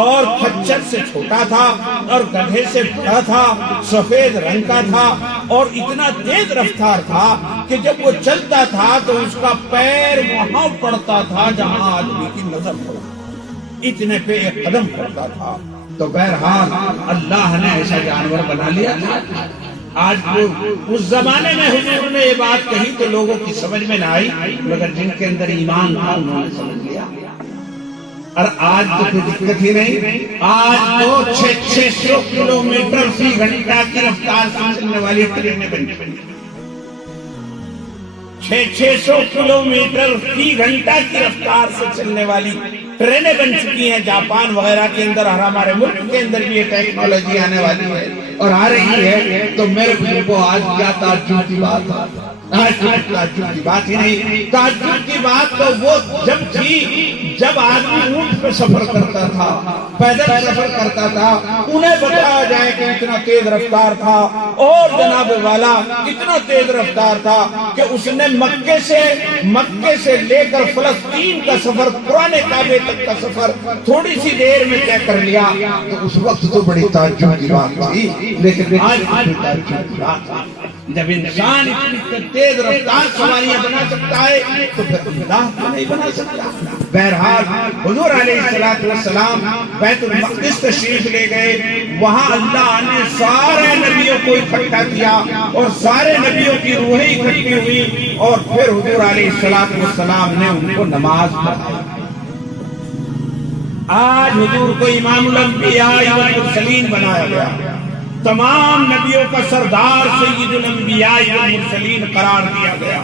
اور خچر سے چھوٹا تھا اور گدھے سے بڑا تھا، سفید رنگ کا تھا، اور اتنا تیز رفتار تھا کہ جب وہ چلتا تھا تو اس کا پیر وہاں پڑتا تھا جہاں آدمی کی نظر پڑتی، اتنے پہ ایک قدم پڑتا تھا۔ تو بہرحال اللہ نے ایسا جانور بنا لیا تھا۔ آج اس زمانے میں حضور نے یہ بات کہی تو لوگوں کی سمجھ میں نہ آئی، مگر جن کے اندر ایمان تھا انہوں نے سمجھ لیا۔ اور آج تو کوئی دقت ہی نہیں، آج تو 600 کلومیٹر فی گھنٹہ کی رفتار سے چلنے والی ٹرینیں بن گئی، 600 کلومیٹر فی گھنٹہ کی رفتار سے چلنے والی ٹرینیں بن چکی ہیں۔ جاپان وغیرہ کے اندر اور ہمارے ملک کے اندر بھی یہ ٹیکنالوجی آنے والی ہے اور آ رہی ہے۔ تو میرے بزرگوں آج کیا تعجب کی بات ہے، تعجب کی بات ہی نہیں، تعجب کی بات تو وہ جب تھی جب آدمی اونٹ پہ سفر کرتا تھا، پیدل سفر کرتا تھا، انہیں بتایا جائے کہ اتنا تیز رفتار تھا، اور جناب والا اتنا تیز رفتار تھا کہ اس نے مکے سے لے کر فلسطین کا سفر، پرانے کعبے تک کا سفر تھوڑی سی دیر میں طے کر لیا۔ تو اس وقت تو بڑی تعجب کی بات تھی، لیکن آج تعجب کی بات ہے۔ جب انسان اتنی تیز رفتار سواریاں بنا سکتا ہے تو پھر اللہ کو نہیں بنا سکتا۔ بہرحال حضور علیہ السلام بیت المقدس تشریف لے گئے، وہاں اللہ نے سارے نبیوں کو اکٹھا کیا اور سارے نبیوں کی روحیں اکٹھی ہوئی، اور پھر حضور علیہ السلام نے ان کو نماز پڑھائی۔ آج حضور کو امام الانبیاء والمرسلین بنایا گیا، تمام نبیوں کا سردار سید الانبیاء والمرسلین قرار دیا گیا۔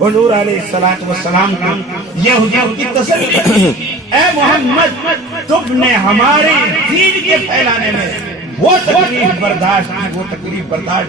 حضور علیہ السلام کو یہ حضور کی تسلی، اے محمد تم نے ہمارے دین کے پھیلانے میں وہ تکلیف برداشت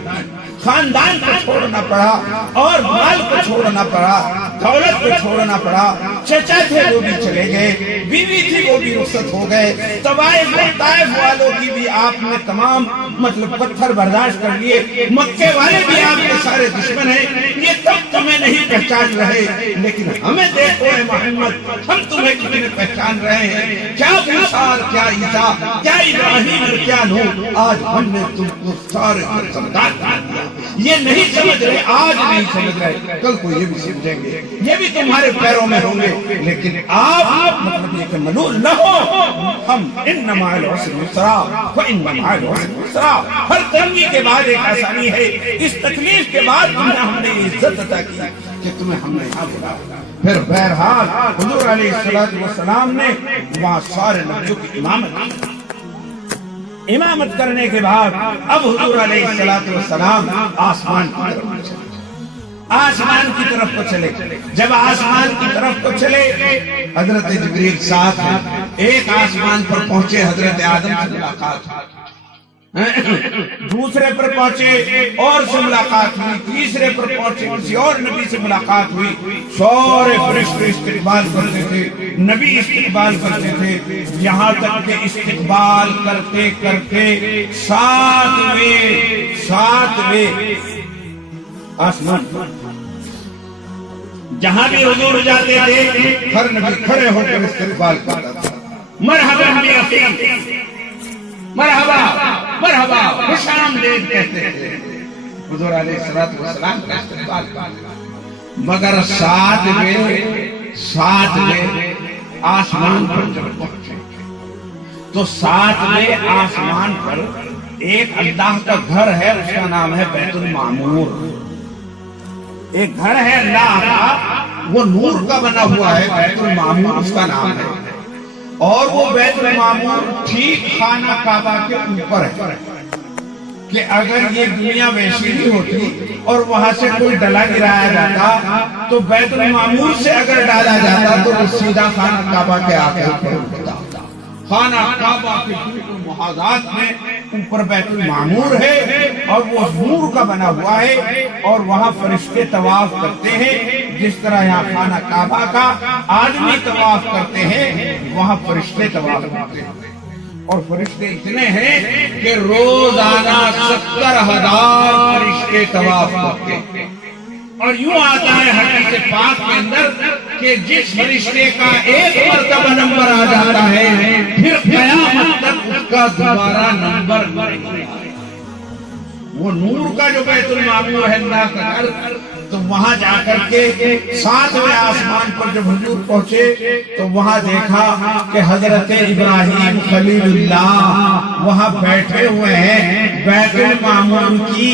کی، خاندان کو چھوڑنا پڑا اور مال کو چھوڑنا پڑا، دولت کو چھوڑنا پڑا، چچا تھے وہ بھی چلے گئے، بیوی تھی وہ بھی رخصت ہو گئے، طائف والوں کی بھی آپ نے تمام مطلب پتھر برداشت کر لیے، مکے والے بھی آپ کے سارے دشمن ہیں، یہ تب تمہیں نہیں پہچان رہے، لیکن ہمیں دیکھو اے محمد، ہم تمہیں کتنے پہچان رہے ہیں، کیا موسیٰ کیا عیسیٰ کیا ابراہیم اور کیا نوح، آج ہم نے تم کو سارے سردار کر دیا۔ یہ نہیں سمجھ رہے، آج نہیں سمجھ رہے، کل کو یہ بھی سمجھیں گے، یہ بھی تمہارے پیروں میں ہوں گے، لیکن آپ مطلب یہ کہ ملول نہ ہو، ہم انما العسر یسرا وان مع العسر یسرا، ہر تنگی کے بعد ایک آسانی ہے، اس تکلیف کے بعد تمہیں ہم نے عزت عطا کی کہ تمہیں ہم نے یہاں بلایا۔ پھر بہرحال حضور علیہ السلام نے وہاں سارے نبیوں کی امامت کرنے کے بعد اب حضور علیہ السلام آسمان کی طرف کو چلے۔ جب آسمان کی طرف کو چلے، حضرت جبریل ساتھ ہیں، ایک آسمان پر پہنچے حضرت آدم سے ملاقات، دوسرے پر پہنچے اور سے ملاقات ہوئی، تیسرے پر پہنچے کسی اور نبی سے ملاقات ہوئی، سارے فرشتے استقبال کرتے تھے، نبی استقبال کرتے تھے، یہاں تک کہ استقبال کرتے کرتے ساتویں آسمان جہاں بھی حضور جاتے تھے ہر نبی کھڑے ہو کر استقبال کرتا تھا، مرحبا بیا فی مرحبا مرحبا خوش آمدید کہتے تھے حضور علیہ السلام کا استقبال کرتے. مگر ساتویں آسمان پر جب پہنچے تو ساتویں آسمان پر ایک اللہ کا گھر ہے، اس کا نام ہے بیت المعمور. ایک گھر ہے اللہ کا، وہ نور کا بنا ہوا ہے، بیت المعمور اس کا نام ہے. اور وہ بیت المعمور ٹھیک خانہ کعبہ کے اوپر ہے کہ اگر یہ دنیا ویسی ہی ہوتی اور وہاں سے کوئی ڈلا گرایا جاتا تو بیت المعمور سے اگر ڈالا جاتا تو وہ سیدھا خانہ کعبہ کے آگے ہوتا. خانہ کعبہ کے بالکل محاذات میں اوپر بیت المعمور ہے اور وہ نور کا بنا ہوا ہے اور وہاں فرشتے طواف کرتے ہیں. جس طرح یہاں خانہ کعبہ کا آدمی طواف کرتے ہیں وہاں فرشتے طواف کرتے ہیں. اور فرشتے اتنے ہیں کہ روزانہ 70,000 فرشتے طواف کرتے ہیں. اور یوں آتا ہے حدیث پاک کے اندر کہ جس فرشتے کا ایک مرتبہ نمبر آ جاتا ہے پھر قیامت تک اس کا دوبارہ نمبر نہیں آتا. وہ نور کا جو بیت المعمور ہے اللہ کا گھر، تو وہاں جا کر کے ساتویں آسمان پر جب حضور پہنچے تو وہاں دیکھا کہ حضرت ابراہیم خلیل اللہ وہاں بیٹھے ہوئے ہیں، بیت المعمور کی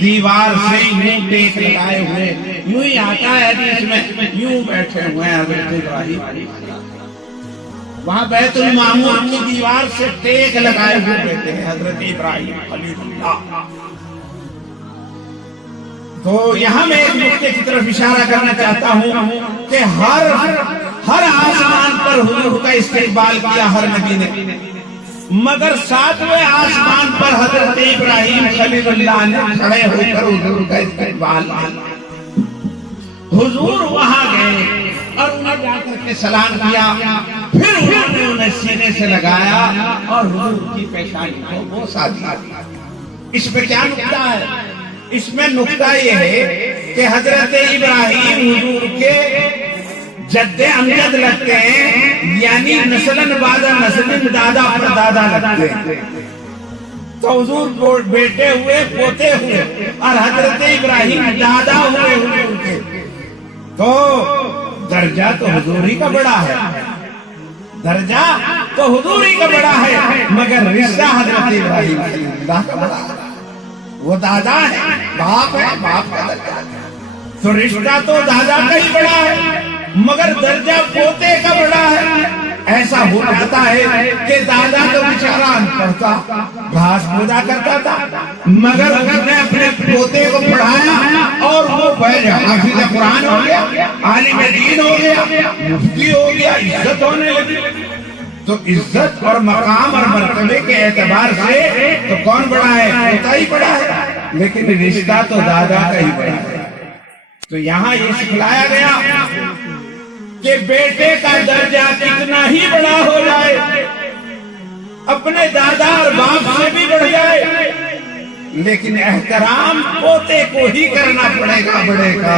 دیوار سے یوں ٹیک لگائے ہوئے. یوں ہی آتا ہے حدیث میں، یوں بیٹھے ہوئے ہیں حضرت ابراہیم وہاں بیت المعمور کی دیوار سے ٹیک لگائے ہوئے بیٹھے ہیں حضرت ابراہیم خلیل اللہ. تو یہاں میں ایک نقطے کی طرف اشارہ کرنا چاہتا ہوں کہ ہر آسمان پر حضور کا استقبال کیا ہر نبی نے، مگر ساتویں آسمان پر حضرت ابراہیم خلیل اللہ نے کھڑے ہو کر حضور کا استقبال کیا. حضور وہاں گئے اور انہیں جا کر کے سلام کیا، پھر حضور نے انہیں سینے سے لگایا اور حضور کی پیشانی کو بوسہ دیا. اس پہ کیا نقطہ ہے؟ اس میں نقطہ یہ ہے کہ حضرت ابراہیم حضور کے جد امجد لگتے ہیں، یعنی نسلن بعد نسلن دادا پر دادا لگتے ہیں. تو حضور بیٹے ہوئے پوتے ہوئے اور حضرت ابراہیم دادا ہوئے حضور کے، تو درجہ تو حضور ہی کا بڑا ہے، درجہ تو حضور ہی کا بڑا ہے، مگر رشتہ حضرت ابراہیم اللہ کا بڑا ہے. وہ دادا ہے، باپ ہے، باپ کا درجہ ہے. تو رشتہ تو دادا کا ہی بڑا ہے مگر درجہ پوتے کا بڑا ہے. ایسا ہو جاتا ہے کہ دادا تو بیچارہ ان پڑھتا گھاس پودا کرتا تھا، مگر اس نے اپنے پوتے کو پڑھایا اور وہ حافظ قرآن ہو گیا، عالم دین ہو گیا، مفتی ہو گیا، عزت ہونے لگی. تو عزت اور مقام اور مرتبے کے اعتبار سے تو کون بڑا ہے؟ پوتا ہی بڑا ہے، لیکن رشتہ تو دادا کا ہی بڑا ہے. تو یہاں یہ سکھلایا گیا کہ بیٹے کا درجہ کتنا ہی بڑا ہو جائے، اپنے دادا اور باپ سے بھی بڑھ جائے، لیکن احترام پوتے کو ہی کرنا پڑے گا، بڑے کا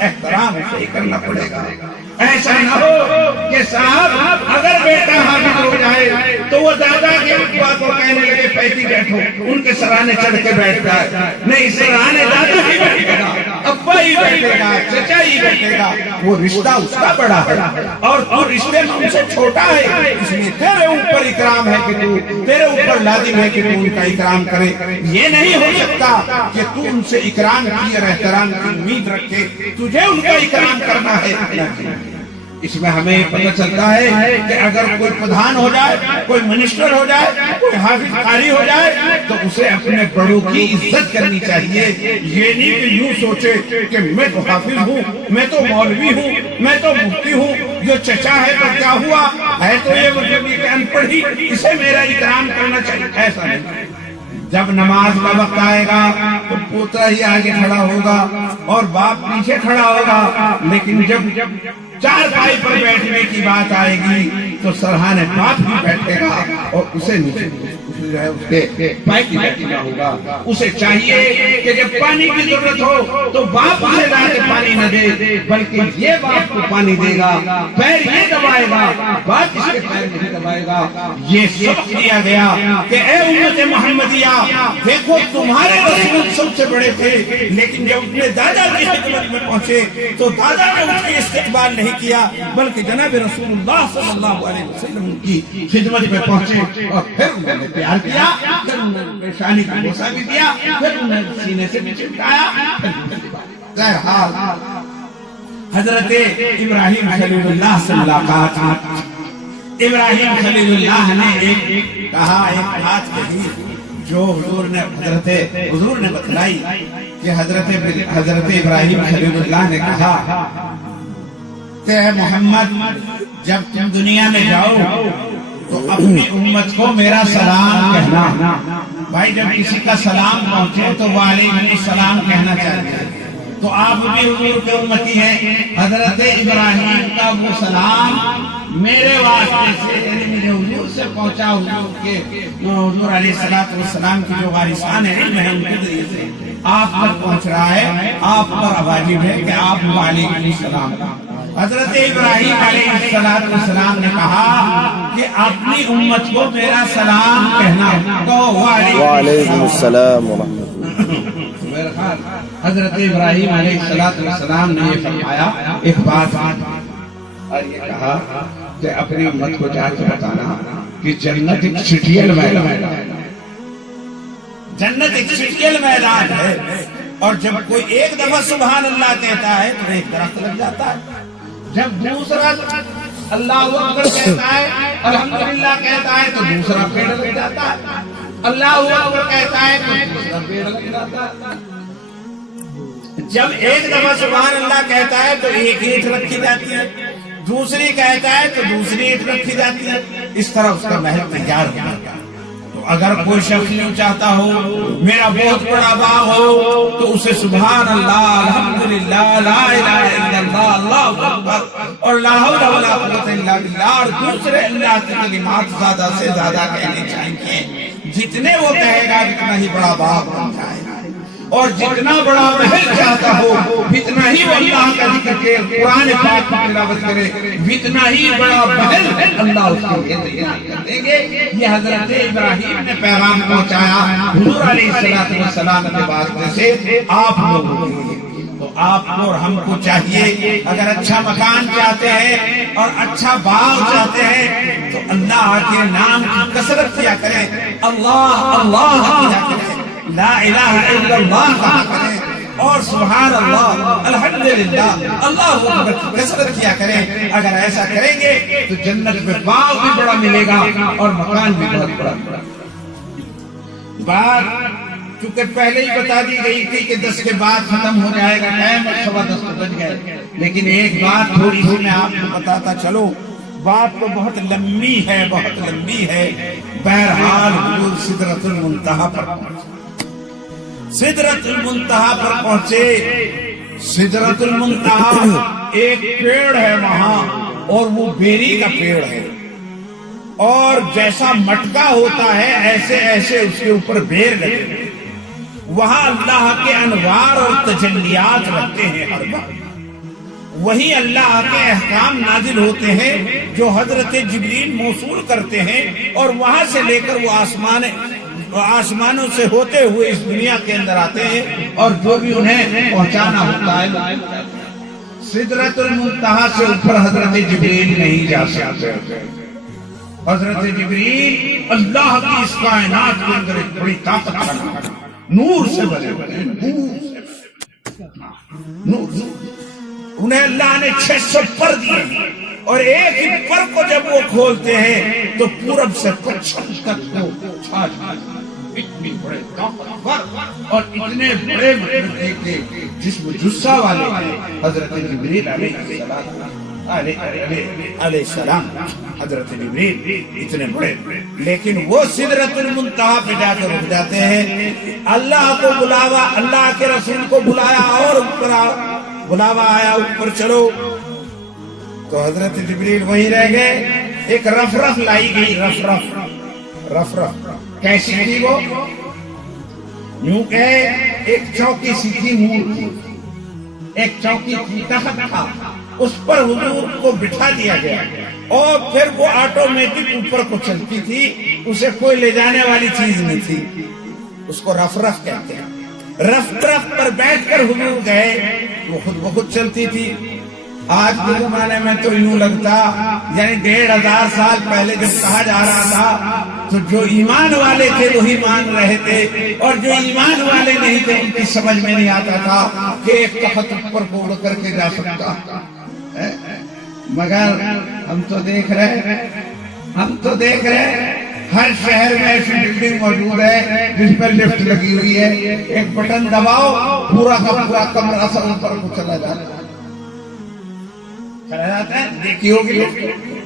احترام اسے ہی کرنا پڑے گا. ایسا نہ ہو کہ صاحب اگر بیٹا حافظ ہو جائے تو وہ دادا کے ابا کو کہنے لگے پیتی بیٹھو، ان کے سرانے چڑھ کے بیٹھ جائے. نہیں، سرانے دادا ہی بیٹھے گا، ابا ہی بیٹھے گا، چچا ہی بیٹھے گا. وہ رشتہ اس کا بڑا ہے اور تو رشتے میں ان سے چھوٹا ہے، اس لیے تیرے اوپر اکرام ہے کہ تو، تیرے اوپر لازم ہے کہ تو ان کا اکرام کرے. یہ نہیں ہو سکتا کہ تو ان سے اکرام کی اور احترام کی امید رکھے، تجھے ان کا اکرام کرنا ہے. اس میں ہمیں پتہ چلتا ہے کہ اگر کوئی پردھان ہو جائے، کوئی منسٹر ہو جائے، کوئی حافظ قاری ہو جائے تو اسے اپنے بڑوں کی عزت کرنی چاہیے. یہ نہیں کہ یوں سوچے کہ میں تو حافظ ہوں، میں تو مولوی ہوں، میں تو مفتی ہوں، جو چچا ہے تو کیا ہوا ہے، تو یہ مطلب کہ ان پڑھ ہی، اسے میرا اکرام کرنا چاہیے. ایسا نہیں. جب نماز کا وقت آئے گا تو پوتا ہی آگے کھڑا ہوگا اور باپ پیچھے کھڑا ہوگا، لیکن جب چار پائی پر بیٹھنے کی بات آئے گی تو سرہانے باپ ہی بیٹھے گا اور اسے نیچے جو ہے اس کے پائی کی بیٹھنا ہوگا. اسے چاہیے کہ جب پانی کی ضرورت ہو تو باپ اسے لا کے پانی نہ دے بلکہ یہ باپ کو پانی دے گا، پیر یہ دبائے گا، باپ اس کے پیر نہیں دبائے گا۔ یہ سبق دیا گیا کہ اے امت محمدیہ، دیکھو تمہارے رسول سب سے بڑے تھے، لیکن جب اپنے دادا کی خدمت میں پہنچے تو دادا نے ان کی استقبال نہیں کیا، بلکہ جناب رسول اللہ صلی اللہ علیہ وسلم ان کی خدمت میں پہنچے اور پھر انہوں نے پیار کیا، پھر انہوں نے پیشانی کا بوسہ بھی دیا، پھر انہوں نے سینے سے بھی چمٹایا۔ بہرحال حضرت ابراہیم خلیل اللہ سے ملاقات، ابراہیم خلیل اللہ نے ایک کہا، ایک بات کہی جو حضور نے بتلائی کہ حضرت ابراہیم خلیل اللہ نے کہا کہ اے محمد، جب تم دنیا میں جاؤ تو اپنی امت کو میرا سلام کہنا۔ بھائی جب کسی کا سلام پہنچے تو وعلیکم السلام کہنا چاہیے، تو آپ بھی حضور کے امتی ہیں۔ حضرت ابراہیم کا وہ سلام میرے واسطے سے، یعنی میرے حضور سے پہنچا، حضور علیہ السلام کی جو وارثان علم ہے ان کے ذریعے سے آپ تک پہنچ رہا ہے۔ آپ پر واجب ہے کہ آپ وعلیکم السلام۔ حضرت ابراہیم علیہ السلام نے کہا کہ اپنی امت کو میرا سلام کہنا، تو وعلیکم السلام ورحمۃ اللہ۔ حضرت ابراہیم علیہ السلام نے یہ فرمایا ایک بات، اور یہ کہا کہ اپنی امت کو جا کے بتانا کہ جنت ایک چھٹیل میدان ہے، جنت ایک چھٹیل میدان ہے، اور جب کوئی ایک دفعہ سبحان اللہ کہتا ہے تو ایک درخت لگ جاتا ہے، جب دوسرا اللہ اکبر کہتا ہے، الحمدللہ کہتا ہے تو دوسرا پیڑ لگ جاتا ہے، اللہ اکبر کہتا ہے تو دوسرا پیڑ لگ جاتا ہے، جب ایک دفعہ سبحان اللہ کہتا ہے تو ایک اینٹ رکھی جاتی ہے، دوسری کہتا ہے تو دوسری اینٹ رکھی جاتی ہے، اس طرح اس کا محل تیار ہو جاتا ہے۔ تو اگر کوئی شخص یوں چاہتا ہو میرا بہت بڑا باغ ہو تو اسے سبحان اللہ، الحمدللہ، لا الہ الا اللہ، اللہ اکبر اور لا حول ولا قوت الا باللہ اور دوسرے اللہ کے کلمات زیادہ سے زیادہ کہنے چاہیے۔ جتنے وہ کہے گا اتنا ہی بڑا باغ بن جائے گا، اور جتنا بڑا محل چاہتا ہو اتنا ہی وہ اللہ کا ذکر کے قرآن پاک کی تلاوت کرے، اتنا ہی بڑا محل اللہ اس کے لیے کر دیں گے۔ یہ حضرت ابراہیم نے پیغام پہنچایا حضور علیہ السلام کے واسطے سے آپ لوگوں کے لیے۔ تو آپ کو اور ہم کو چاہیے اگر اچھا مکان چاہتے ہیں اور اچھا باغ چاہتے ہیں تو اللہ کے نام کی کثرت کیا کریں، اللہ اللہ کیا کریں، لا الہ الا اللہ کہا کریں، اور سبحان اللہ، الحمدللہ، اللہ اکبر کی کثرت کیا کریں۔ اگر ایسا کریں گے تو جنت میں باغ بھی بڑا ملے گا اور مکان بھی بہت بڑا ملے گا۔ بات چونکہ پہلے ہی بتا دی گئی تھی کہ 10 کے بعد ختم ہو جائے گا ٹائم، اور 10:15 بج گئے، لیکن ایک بات تھوڑی سی میں آپ کو بتاتا چلو، بات تو بہت لمبی ہے، بہت لمبی ہے۔ بہرحال حضور سدرۃ المنتہا پر پہنچے، سدرۃ المنتہا پر پہنچے۔ سدرۃ المنتہا ایک پیڑ ہے وہاں، اور وہ بیری کا پیڑ ہے، اور جیسا مٹکا ہوتا ہے ایسے ایسے اس کے اوپر بیر لگے، وہاں اللہ کے انوار اور تجلیات رہتے ہیں ہر وقت، وہی اللہ کے احکام نازل ہوتے ہیں جو حضرت جبریل موصول کرتے ہیں، اور وہاں سے لے کر وہ آسمانوں سے ہوتے ہوئے اس دنیا کے اندر آتے ہیں، اور جو بھی انہیں پہنچانا ہوتا ہے۔ سدرۃ المنتہا سے اوپر حضرت جبریل نہیں جا سکتے۔ حضرت جبریل اللہ کی اس کائنات کے اندر ایک بڑی طاقت کا نور سے بنے بنے، نور، انہیں اللہ نے 600 پر دیے، اور ایک ہی پر کو جب وہ کھولتے ہیں تو پورب سے پچھم تک وہ چھا جاتے ہیں۔ اتنی بڑے طاقتور اور اتنے بڑے مطلب کے جسم جسہ والے حضرت جبریل علیہ السلام، حضرت جبریل اتنے بڑے، لیکن وہ سدرۃ المنتہا پہ جا کر رک جاتے ہیں۔ اللہ کو بلاوا، اللہ کے رسول کو بلایا اور اوپر بلاوا آیا اوپر چلو، تو حضرت جبریل وہیں رہ گئے۔ ایک رفرف لائی گئی، رفرف کیسی تھی وہ؟ یوں کہ ایک چوکی سی تھی، ایک چوکی تھی، تخت تھا، اس پر حضور کو بٹھا دیا گیا اور پھر وہ آٹومیٹک اوپر کو چلتی تھی، اسے کوئی لے جانے والی چیز نہیں تھی، اس کو رف رف کہتے ہیں۔ رف پر بیٹھ کر حضور گئے، وہ خود بخود چلتی تھی۔ آج کے زمانے میں تو یوں لگتا یعنی 1500 سال پہلے جب کہا جا رہا تھا تو جو ایمان والے تھے وہی مان رہے تھے، اور جو ایمان والے نہیں تھے ان کی سمجھ میں نہیں آتا تھا کہ ایک تخت اوپر کو اڑ کر کے جا سکتا۔ مگر ہم تو دیکھ رہے ہر شہر میں ایسی بلڈنگ موجود ہے جس پر لفٹ لگی ہوئی ہے، ایک بٹن دباؤ پورا کا پورا کمرہ سب اوپر کو چلا جاتا ہے۔ دیکھی ہوگی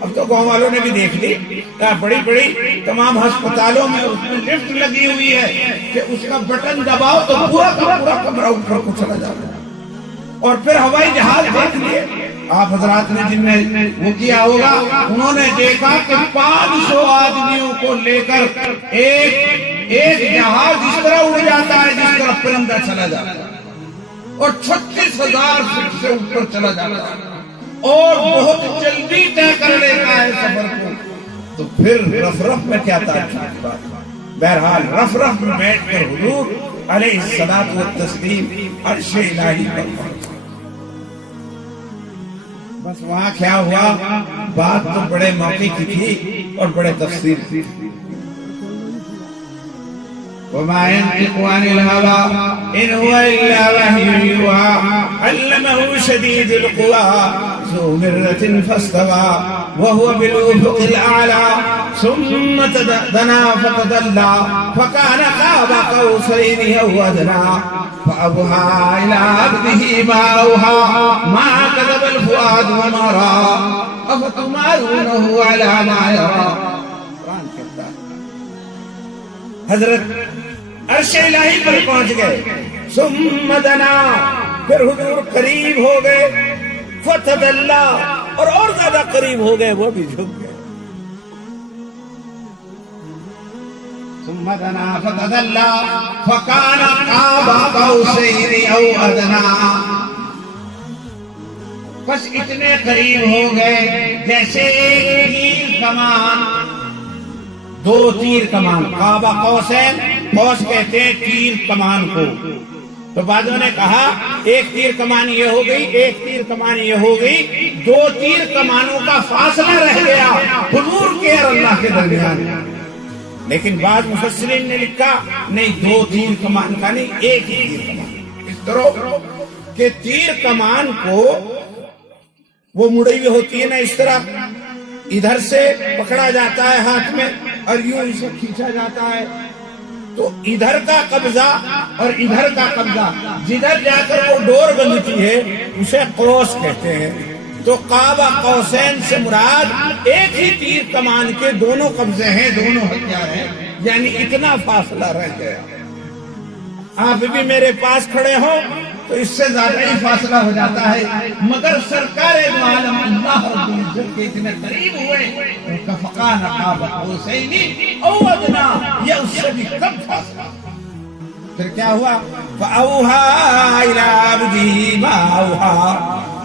اب تو گاؤں والوں نے بھی دیکھ لی، بڑی بڑی تمام ہسپتالوں میں اس میں لفٹ لگی ہوئی ہے کہ اس کا بٹن دباؤ تو پورا کا پورا کمرہ اوپر کو چلا جاتا ہے۔ اور پھر ہوائی جہاز دیکھ لیے آپ حضرات نے، جن نے وہ کیا ہوگا انہوں نے دیکھا کہ 500 آدمیوں کو لے کر ایک جہاز اس طرح اڑ جاتا ہے جس طرح پرندہ چلا جاتا ہے، اور 36,000 فٹ سے اوپر چلا جاتا ہے اور بہت جلدی طے کر لیتا ہے سفر کو۔ تو پھر رف میں کیا تھا؟ بہرحال رف میں بیٹھ کر حضور علیہ الصلوۃ والتسلیم عرش الہی پر پہنچے۔ بس وہاں کیا ہوا، بات تو بڑے موقع کی تھی اور بڑے تفصیل تھی۔ وما ينطق عن الهوى إن هو إلا وحي يوحى علمه شديد القوى ذو مرة فاستوى وهو بالأفق الأعلى ثم دنا فتدلى فكان قاب قوسين أو أدنى فأوحى إلى عبده ما أوحى ما كذب الفؤاد وما رأى أفتمارونه على ما يرى۔ حضرت عرش الہی پر پہنچ گئے، ثم دنا، پھر حضور قریب ہو گئے، فتدلا، اور زیادہ قریب ہو گئے، وہ بھی جھک گئے۔ ثم دنا فتدلا فکان قاب قوسین او ادنی، بس اتنے قریب ہو گئے جیسے ایک تیر کمان، 2 تیر کمان، قاب قوسین، قوس کہتے ہیں تیر کمان کو۔ تو بعضوں نے کہا ایک تیر کمان یہ ہو گئی، ایک تیر کمان یہ ہو گئی، 2 تیر کمانوں کا فاصلہ رہ گیا حضور کے اور اللہ کے درمیان۔ لیکن بعض مفسرین نے لکھا نہیں، 2 تیر کمان کا نہیں، ایک ہی تیر کمان۔ اس طرح کہ تیر کمان کو وہ مڑی ہوئی ہوتی ہے نا، اس طرح ادھر سے پکڑا جاتا ہے ہاتھ میں اور یوں اسے کھینچا جاتا ہے، تو ادھر کا قبضہ اور ادھر کا قبضہ، جدھر جا کر وہ ڈور بنتی ہے اسے قوس کہتے ہیں۔ تو قاب قوسین سے مراد ایک ہی تیر کمان کے دونوں قبضے ہیں، دونوں ہتھیار ہیں، یعنی اتنا فاصلہ رہ گیا۔ آپ بھی میرے پاس کھڑے ہوں تو اس سے زیادہ ہی فاصلہ ہو جاتا ہے، مگر سرکار دو عالم اللہ رب العزت کے اتنے قریب ہوئے کہ فقان قاب قوسین او ادنی، یہ اس سے بھی کم فاصلہ۔ پھر کیا ہوا؟ فاوحى الى عبده ما اوحى،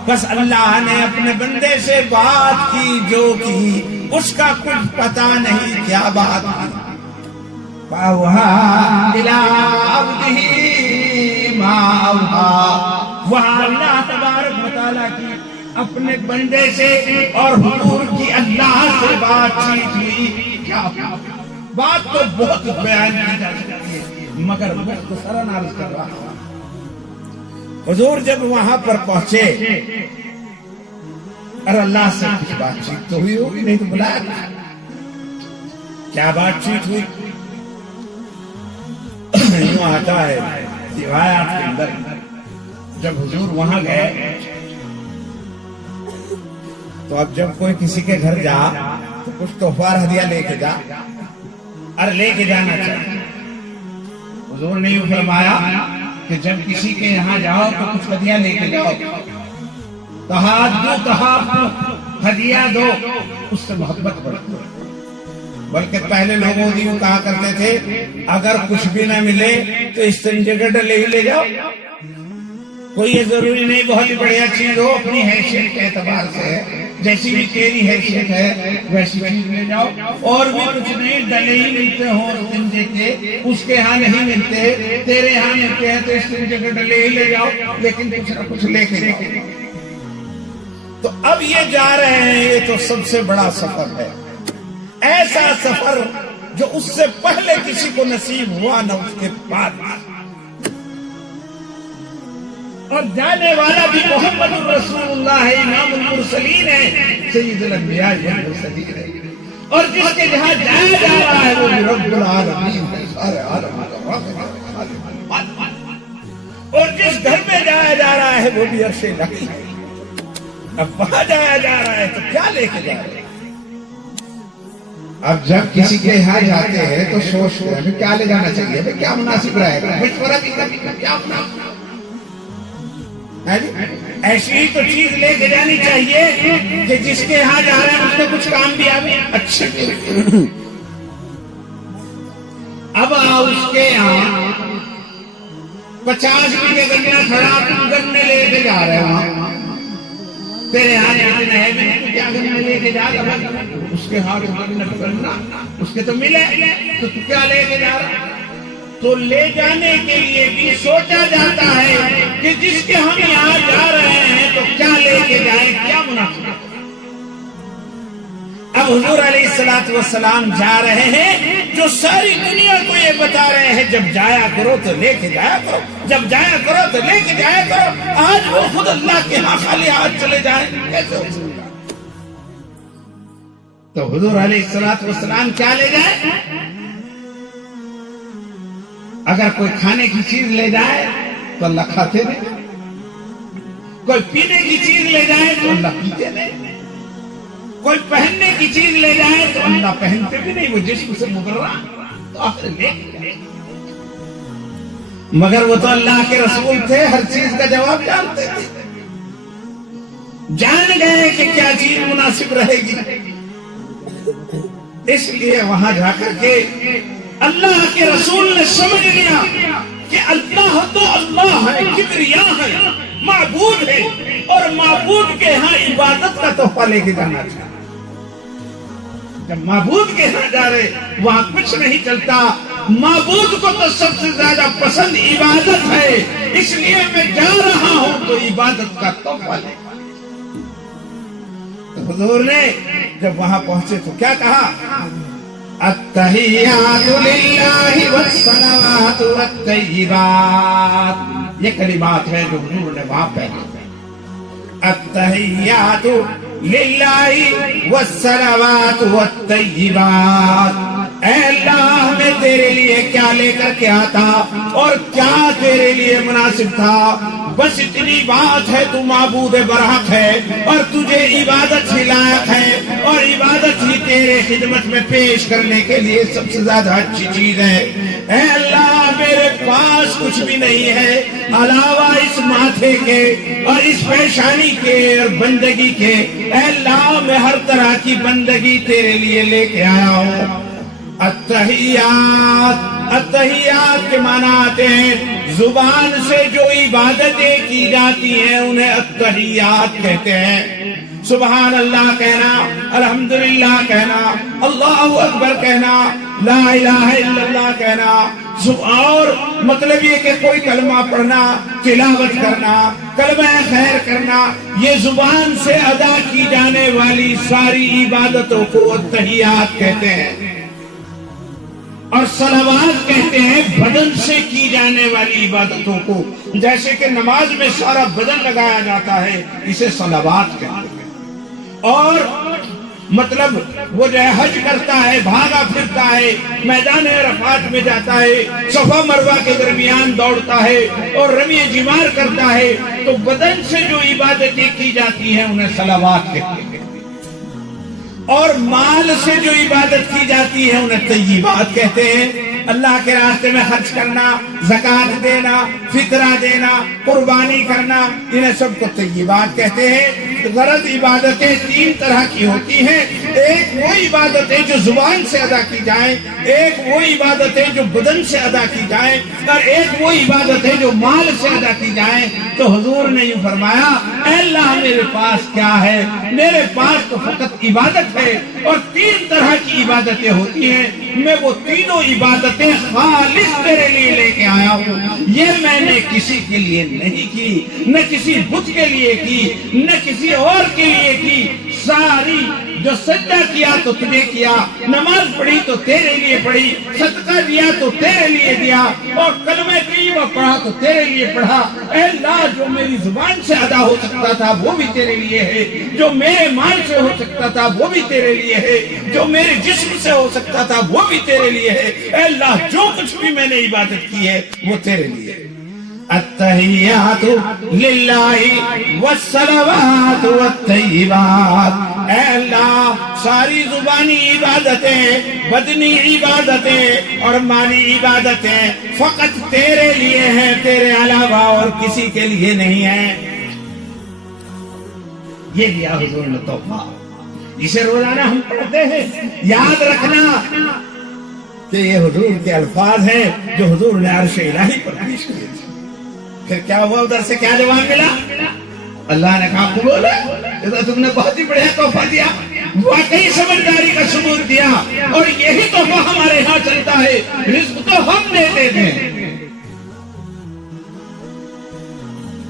بس اللہ نے اپنے بندے سے بات کی جو کی، اس کا کچھ پتہ نہیں کیا بات کی۔ فاوحى الى عبده ما اوحى، وہاں اللہ تبارک و تعالیٰ کی اپنے بندے سے اور حضور کی اللہ سے بات چیت ہوئی۔ کیا بات تو بہت بیان کی جا سکتی ہے، مگر مختصراً عرض کر رہا ہوں۔ حضور جب وہاں پر پہنچے اور اللہ سے کچھ بات چیت تو ہوئی ہوگی، نہیں تو بلایا کیا بات چیت ہوئی؟ یوں آتا ہے روایات کے اندر، جب حضور وہاں گئے تو اب جب کوئی کسی کے گھر جا تو کچھ تحفہ ہدیہ لے کے جا، اور لے کے جانا چاہیے۔ حضور نے یوں فرمایا کہ جب کسی کے یہاں جاؤ تو کچھ ہدیہ لے کے جاؤ، تحادو، ہدیہ دو، اس سے محبت بڑھتی ہے۔ بلکہ پہلے لوگوں یوں کہا کرتے تھے اگر کچھ بھی نہ ملے تو استنجے کا ڈلے ہی لے جاؤ، کوئی یہ ضروری نہیں بہت ہی بڑھیا چیز ہو، اپنی حیثیت کے اعتبار سے جیسی بھی تیری حیثیت ہے ویسی چیز لے جاؤ، اور بھی کچھ نہیں، ڈلے ہی ملتے ہوں سمجھے کے اس کے ہاں نہیں ملتے، تیرے ہاں ملتے ہیں تو اس سمجھے کے ڈلے ہی لے جاؤ، لیکن کچھ نہ کچھ لے کے جاؤ۔ تو اب یہ جا رہے ہیں، یہ تو سب سے بڑا سفر ہے، ایسا سفر جو اس سے پہلے کسی کو نصیب ہوا نہ اس کے بعد، اور جانے والا بھی محمد رسول اللہ ہے، امام المرسلین ہے، سید الانبیاء والمرسلین ہے، اور جس کے جہاں جایا جا رہا ہے وہ بھی رب العالمین ہے، سارے عالم کا رب ہے، اور جس گھر میں جایا جا رہا ہے وہ بھی عرش الہی ہے۔ اب وہاں جایا جا رہا ہے تو کیا لے کے جا رہے ہیں؟ اب جب کسی کے یہاں جاتے ہیں تو سوچتے ہیں ہمیں کیا لے جانا چاہیے، ہمیں کیا مناسب رہے گا، مشورہ بھی کرنا کیا مناسب، ایسی ہی تو چیز لے کے جانی چاہیے کہ جس کے یہاں جا رہے ہیں اس میں کچھ کام بھی آئے اچھے۔ اب اس کے یہاں 50 بیگھے گنا کھڑا، تم گنے لے کے جا رہے ہو، تیرے یہاں جانا ہے میں کیا گنا لے کے جا رہا، اس کے ہاتھ گنا کرنا اس کے تو ملے تو کیا لے کے جا رہا؟ تو لے جانے کے لیے بھی سوچا جاتا ہے کہ جس کے ہم یہاں جا رہے ہیں تو کیا لے کے جائیں، کیا مناسب۔ اب حضور علیہ السلام جا رہے ہیں جو ساری دنیا کو یہ بتا رہے ہیں جب جایا کرو تو لے کے جایا کرو، جب جایا کرو تو لے کے جایا کرو۔ آج وہ خود اللہ کے ہاں خالی ہاتھ چلے جائیں کیسے ہو سکتا؟ تو حضور علیہ السلام کیا لے جائیں؟ اگر کوئی کھانے کی چیز لے جائے تو اللہ کھاتے نہیں، کوئی پینے کی چیز لے جائے تو اللہ پیتے نہیں، کوئی پہننے کی چیز لے جائے تو اللہ پہنتے بھی نہیں، وہ جسم سے مغرہ تو آخر لے گئے۔ مگر وہ تو اللہ کے رسول تھے، ہر چیز کا جواب جانتے تھے، جان گئے کہ کیا چیز مناسب رہے گی، اس لیے وہاں جا کر کے اللہ کے رسول نے سمجھ لیا کہ اللہ تو اللہ ہے، کبریا ہے، معبود ہے، اور معبود کے ہاں عبادت کا تحفہ لے کے جانا چاہیے۔ جب معبود کے ہاں جا رہے وہاں کچھ نہیں چلتا، معبود کو تو سب سے زیادہ پسند عبادت ہے، اس لیے میں جا رہا ہوں تو عبادت کا تحفہ لے۔ تو حضور نے جب وہاں پہنچے تو کیا کہا؟ التحیات للہ والصلوات والطیبات، یہ کلمات ہیں جو حضور نے وہاں پہنے۔ التحیات للہ والصلوات والطیبات، اے اللہ میں تیرے لیے کیا لے کر کے آتا اور کیا تیرے لیے مناسب تھا، بس اتنی بات ہے تو معبود برحق ہے اور تجھے عبادت ہی لائق ہے، اور عبادت ہی تیرے خدمت میں پیش کرنے کے لیے سب سے زیادہ اچھی چیز ہے۔ اے اللہ میرے پاس کچھ بھی نہیں ہے علاوہ اس ماتھے کے اور اس پیشانی کے اور بندگی کے، اے اللہ میں ہر طرح کی بندگی تیرے لیے لے کے آیا ہوں۔ التحیات، التحیات کے معنی آتے ہیں زبان سے جو عبادتیں کی جاتی ہیں انہیں التحیات کہتے ہیں۔ سبحان اللہ کہنا، الحمدللہ کہنا، اللہ اکبر کہنا، لا الہ الا اللہ کہنا، اور مطلب یہ کہ کوئی کلمہ پڑھنا، تلاوت کرنا، کلمہ خیر کرنا، یہ زبان سے ادا کی جانے والی ساری عبادتوں کو التحیات کہتے ہیں۔ اور صلوات کہتے ہیں بدن سے کی جانے والی عبادتوں کو، جیسے کہ نماز میں سارا بدن لگایا جاتا ہے، اسے صلوات کہتے ہیں۔ اور مطلب وہ جو ہے حج کرتا ہے، بھاگا پھرتا ہے، میدان عرفات میں جاتا ہے، صفا مروہ کے درمیان دوڑتا ہے اور رمی جمار کرتا ہے، تو بدن سے جو عبادتیں کی جاتی ہیں انہیں صلوات کہتے ہیں۔ اور مال سے جو عبادت کی جاتی ہے انہیں طیبات کہتے ہیں۔ اللہ کے راستے میں خرچ کرنا، زکوٰۃ دینا، فطرہ دینا، قربانی کرنا، انہیں سب کو طیبات کہتے ہیں۔ غرض عبادتیں تین طرح کی ہوتی ہیں، ایک وہ عبادت ہے جو زبان سے ادا کی جائے، ایک وہ عبادت ہے جو بدن سے ادا کی جائے، اور ایک وہ عبادت ہے جو مال سے ادا کی جائے۔ تو حضور نے یوں فرمایا، اے اللہ میرے پاس کیا ہے؟ میرے پاس تو فقط عبادت ہے، اور 3 طرح کی عبادتیں ہوتی ہیں، میں وہ تینوں عبادتیں خالص تیرے لیے لے کے آیا ہوں۔ یہ میں نے کسی کے لیے نہیں کی، نہ کسی بت کے لیے کی، نہ کسی اور کے لیے کی، ساری جو سجدہ کیا تو تجھے کیا، نماز پڑھی تو تیرے لیے پڑھی، صدقہ دیا تو تیرے لیے دیا، اور کلمہ طیبہ پڑھا تو تیرے لیے پڑھا۔ اے اللہ جو میری زبان سے ادا ہو سکتا تھا وہ بھی تیرے لیے ہے، جو میرے مال سے ہو سکتا تھا وہ بھی تیرے لیے ہے، جو میرے جسم سے ہو سکتا تھا وہ بھی تیرے لیے ہے۔ اے اللہ جو کچھ بھی میں نے عبادت کی ہے وہ تیرے لیے ہے۔ التحیات للہ والصلوات والطیبات، اے اللہ ساری زبانی عبادتیں، بدنی عبادتیں اور مالی عبادتیں فقط تیرے لیے ہیں، تیرے علاوہ اور کسی کے لیے نہیں ہیں۔ یہ دیا حضور نے تحفہ، جسے روزانہ ہم پڑھتے ہیں۔ یاد رکھنا کہ یہ حضور کے الفاظ ہیں جو حضور نے عرش الہی پر پیش کیے تھے۔ پھر کیا ہوا؟ ادھر سے کیا جواب ملا؟ اللہ نے کہا قبول ہے، تم نے بہت ہی بڑھیا تحفہ دیا، واقعی سمجھداری کا ثبوت دیا، اور یہی تحفہ ہمارے ہاں چلتا ہے، رزق تو ہم دیتے تھے۔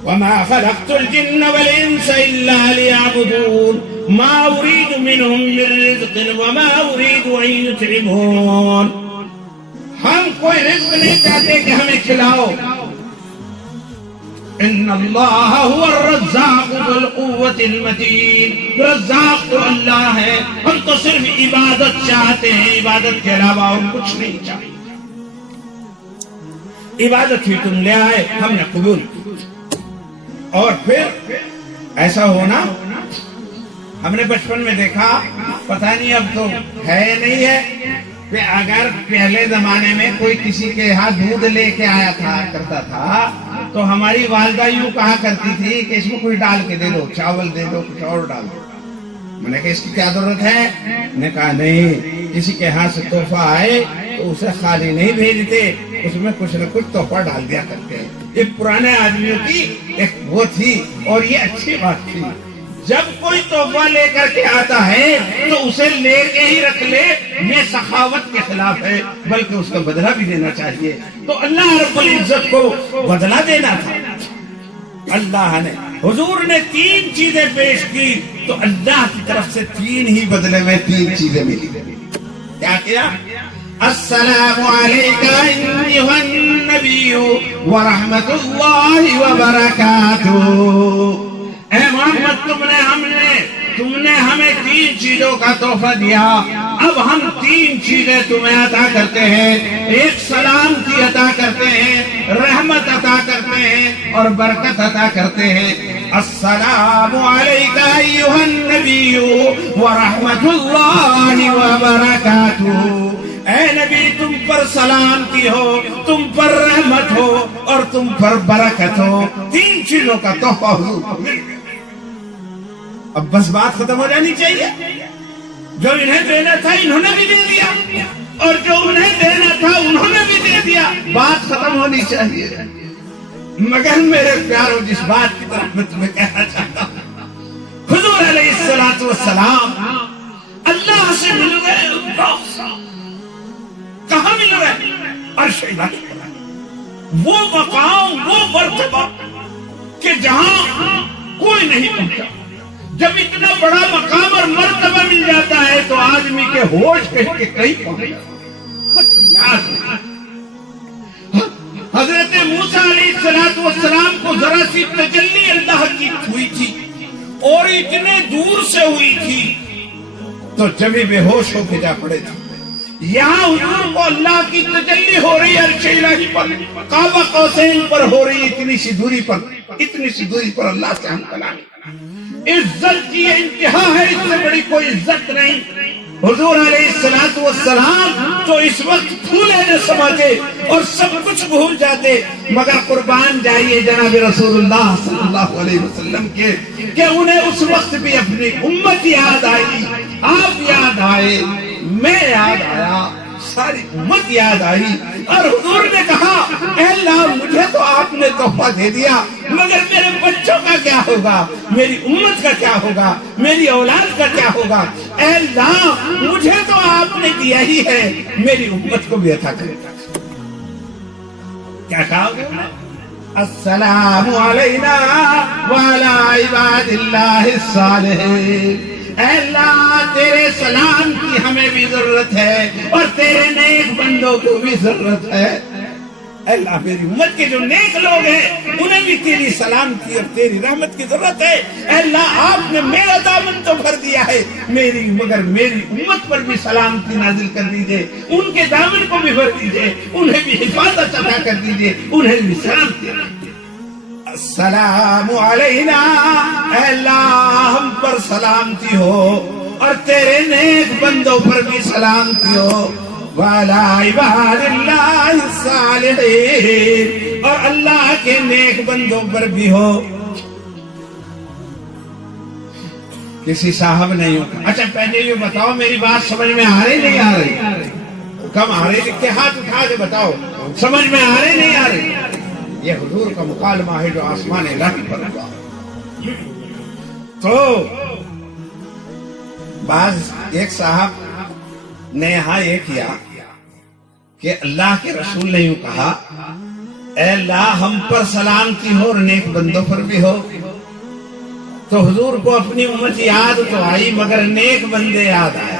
وَمَا خَلَقْتُ الْجِنَّ وَالْإِنسَ إِلَّا لِيَعْبُدُونَ مَا أُرِيدُ مِنْهُمْ مِنْ رِزْقٍ وَمَا أُرِيدُ أَنْ يُطْعِمُونَ، ہم کوئی رزق نہیں چاہتے کہ ہمیں کھلاؤ۔ ان اللہ هو الرزاق ذو القوة المتین، رزاق تو اللہ ہے، ہم تو صرف عبادت چاہتے ہیں، عبادت کے علاوہ اور کچھ نہیں چاہتے۔ عبادت ہی تم لے آئے، ہم نے قبول کی۔ اور پھر ایسا ہونا ہم نے بچپن میں دیکھا، پتہ نہیں اب تو ہے یا نہیں ہے، کہ اگر پہلے زمانے میں کوئی کسی کے ہاتھ دودھ لے کے آیا تھا کرتا تھا تو ہماری والدہ یوں کہا کرتی تھی کہ اس میں کوئی ڈال کے دے دو، چاول دے دو، کچھ اور ڈال دو۔ میں نے کہا اس کی کیا ضرورت ہے؟ نے کہا نہیں، کسی کے ہاتھ سے تحفہ آئے تو اسے خالی نہیں بھیجتے، اس میں کچھ نہ کچھ تحفہ ڈال دیا کرتے ہیں۔ یہ پرانے آدمیوں کی ایک وہ تھی، اور یہ اچھی بات تھی۔ جب کوئی تحفہ لے کر کے آتا ہے تو اسے لے کے ہی رکھ لے، یہ سخاوت کے خلاف ہے، بلکہ اس کا بدلہ بھی دینا چاہیے۔ تو اللہ رب العزت کو بدلہ دینا تھا۔ اللہ نے، حضور نے 3 چیزیں پیش کی تو اللہ کی طرف سے 3 ہی بدلے میں 3 چیزیں ملی۔ کیا کیا؟ السلام علیکہ ایھا النبی ورحمۃ اللہ وبرکاتہ، اے محمد تم نے ہمیں 3 چیزوں کا تحفہ دیا، اب ہم 3 چیزیں تمہیں عطا کرتے ہیں۔ ایک سلام کی عطا کرتے ہیں، رحمت عطا کرتے ہیں، اور برکت عطا کرتے ہیں۔ السلام علیکہ ایھا النبی ورحمۃ اللہ وبرکاتہ، اے نبی تم پر سلام کی ہو، تم پر رحمت ہو، اور تم پر برکت ہو۔ 3 چیزوں کا تحفہ حضور کو مل گیا۔ اب بس بات ختم ہو جانی چاہیے، جو انہیں دینا تھا انہوں نے بھی دے دیا، اور جو انہیں دینا تھا انہوں نے بھی دے دیا، بات ختم ہونی چاہیے۔ مگر میرے پیارو، جس بات کی طرف میں تمہیں کہنا چاہتا ہوں، حضور علیہ الصلوۃ والسلام اللہ سے مل گئے، کہاں مل رہے؟ عرش الہی پر، وہ مقام، وہ مرتبہ کہ جہاں کوئی نہیں پہنچا۔ جب اتنا بڑا مقام اور مرتبہ مل جاتا ہے تو آدمی کے ہوش کہیں کے کہیں پہنچ جاتا ہے۔ حضرت موسیٰ علیہ السلام کو ذرا سی تجلی اللہ کی ہوئی تھی، اور اتنے دور سے ہوئی تھی تو جبھی بے ہوش ہو کے جا پڑے تھے۔ یہاں حضور کو اللہ کی تجلی ہو رہی ہے، عرش الہی پر، قاب قوسین پر ہو رہی ہے، اتنی سی دوری پر اللہ سے ہم کلام۔ عزت کی انتہا ہے، اس سے بڑی کوئی عزت نہیں۔ حضور علیہ السلام تو اس وقت پھولے نہ سماتے اور سب کچھ بھول جاتے، مگر قربان جائیے جناب رسول اللہ صلی اللہ علیہ وسلم کے کہ انہیں اس وقت بھی اپنی امت یاد آئی، آپ یاد آئے، میں یاد آیا، ساری امت یاد آئی، اور حضور نے کہا اے اللہ مجھے تو آپ نے تحفہ دے دیا، مگر میرے بچوں کا کیا ہوگا، میری امت کا کیا ہوگا، میری اولاد کا کیا ہوگا؟ اے اللہ مجھے تو آپ نے دیا ہی ہے، میری امت کو بھی عطا کرے۔ کیا کہا؟ السلام علینا وعلی عباد اللہ الصالحین۔ اے اللہ تیرے سلام کی ہمیں بھی ضرورت ہے اور تیرے نیک بندوں کو بھی ضرورت ہے۔ اے اللہ میری امت کے جو نیک لوگ ہیں انہیں بھی تیری سلامتی اور تیری رحمت کی ضرورت ہے۔ اے اللہ آپ نے میرا دامن تو بھر دیا ہے، مگر میری امت پر بھی سلامتی نازل کر دیجئے، ان کے دامن کو بھی بھر دیجئے، انہیں بھی حفاظت عطا کر دیجئے، انہیں بھی سلامتی عطا کر دیجئے۔ السلام علینا، اے اللہ ہم پر سلامتی ہو اور تیرے نیک بندوں پر بھی سلامتی ہو، وعلی عباد اللہ الصالحین، اور اللہ کے نیک بندوں پر بھی ہو۔ کسی صاحب نے یوں کہا، اچھا پہلے یہ بتاؤ میری بات سمجھ میں آ رہی نہیں آ رہی؟ کم آ رہی؟ لکھ کے ہاتھ اٹھا کے بتاؤ سمجھ میں آ رہی نہیں آ رہی؟ یہ حضور کا مکالمہ ہے جو آسمان الہی پر ہوا۔ تو بعض ایک صاحب نے یہاں یہ کیا کہ اللہ کے رسول نے یوں کہا اے اللہ ہم پر سلامتی ہو اور نیک بندوں پر بھی ہو۔ تو حضور کو اپنی امت یاد تو آئی مگر نیک بندے یاد آئے۔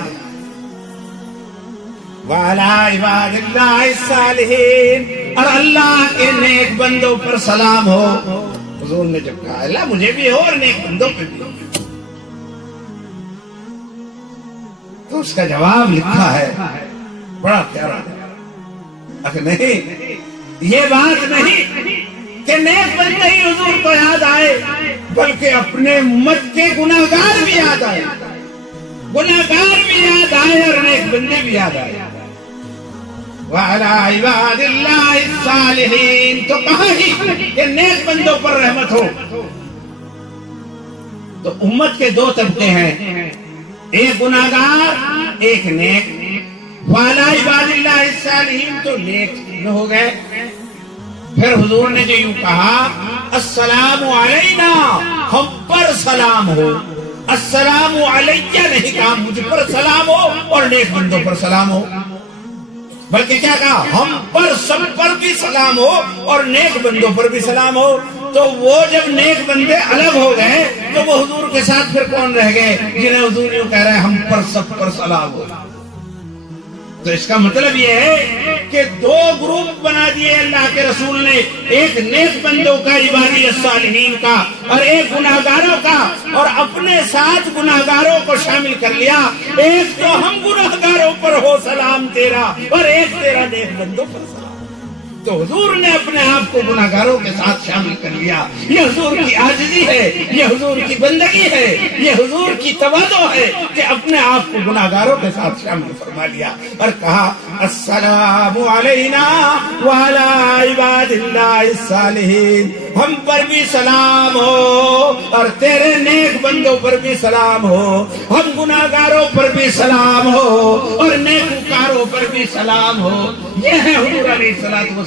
وعلی عباد اللہ الصالحین، اور اللہ کے نیک بندوں پر سلام ہو۔ حضور نے جب کہا اللہ مجھے بھی ہو اور نیک بندوں پہ بھی ہو، تو اس کا جواب لکھا ہے بڑا پیارا ہے۔ اگر نہیں یہ بات نہیں کہ نیک بندے ہی حضور کو یاد آئے بلکہ اپنے امت کے گناہگار بھی یاد آئے، گناہگار بھی یاد آئے اور نیک بندے بھی یاد آئے۔ وعلی عباد اللہ الصالحین، تو کہا ہی کہ نیک بندوں پر رحمت ہو۔ تو امت کے دو طبقے ہیں، ایک گناہگار ایک نیک۔ وعلی عباد اللہ الصالحین تو نیک ہو گئے۔ پھر حضور نے جو یوں کہا السلام علینا، ہم پر سلام ہو، السلام علیہ نہیں کہا مجھ پر سلام ہو اور نیک بندوں پر سلام ہو، بلکہ کیا کہا ہم پر سب پر بھی سلام ہو اور نیک بندوں پر بھی سلام ہو۔ تو وہ جب نیک بندے الگ ہو گئے تو وہ حضور کے ساتھ پھر کون رہ گئے جنہیں حضور یوں کہہ رہے ہیں ہم پر سب پر سلام ہو۔ تو اس کا مطلب یہ ہے کہ دو گروپ بنا دیے اللہ کے رسول نے، ایک نیک بندوں کا عبادی الصالحین کا اور ایک گناہگاروں کا، اور اپنے ساتھ گناہگاروں کو شامل کر لیا۔ ایک تو ہم گناہگاروں پر ہو سلام تیرا اور ایک تیرا نیک بندوں پر سلام۔ تو حضور نے اپنے آپ کو گناہگاروں کے ساتھ شامل کر لیا۔ یہ حضور کی عاجزی ہے، یہ حضور کی بندگی ہے، یہ حضور کی تواضع ہے کہ اپنے آپ کو گناہگاروں کے ساتھ شامل فرما لیا اور کہا السلام علینا وعلی عباد اللہ الصالحین، ہم پر بھی سلام ہو اور تیرے نیک بندوں پر بھی سلام ہو، ہم گناہگاروں پر بھی سلام ہو اور نیکوکاروں پر بھی سلام ہو۔ یہ ہے حضور علیہ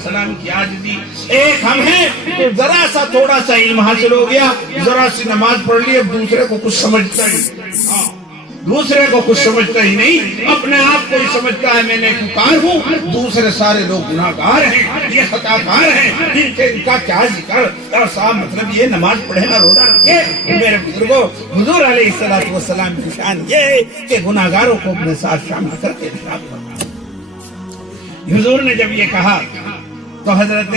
السلام کی عاجزی۔ ایک ہم ہیں تو ذرا سا تھوڑا سا علم حاصل ہو گیا، ذرا سی نماز پڑھ لی، اب دوسرے کو کچھ سمجھتا ہی دوسرے کو کچھ سمجھتا ہی نہیں، اپنے آپ کو ہی سمجھتا ہے میں نیکوکار ہوں، دوسرے سارے لوگ گناہگار ہیں، یہ خطاکار ہیں، ان کا کیا ذکر۔ اور صاحب مطلب یہ نماز پڑھے نہ روزہ رکھے۔ میرے بزرگوں حضور علیہ السلام کی شان یہ ہے کہ گناہگاروں کو اپنے ساتھ شامل کر کے ارشاد فرمایا۔ حضور نے جب یہ کہا تو حضرت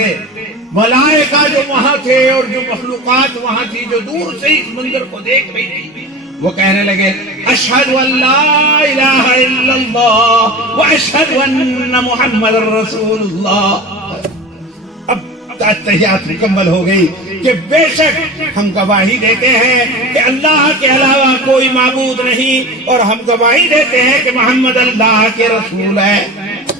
ملائکہ جو وہاں تھے اور جو مخلوقات وہاں تھی جو دور سے اس منظر کو دیکھ رہی تھی وہ کہنے لگے اشہد ان لا الہ الا اللہ واشہد ان محمد رسول اللہ۔ اب تحیات مکمل ہو گئی کہ بے شک ہم گواہی دیتے ہیں کہ اللہ کے علاوہ کوئی معبود نہیں، اور ہم گواہی دیتے ہیں کہ محمد اللہ کے رسول ہے۔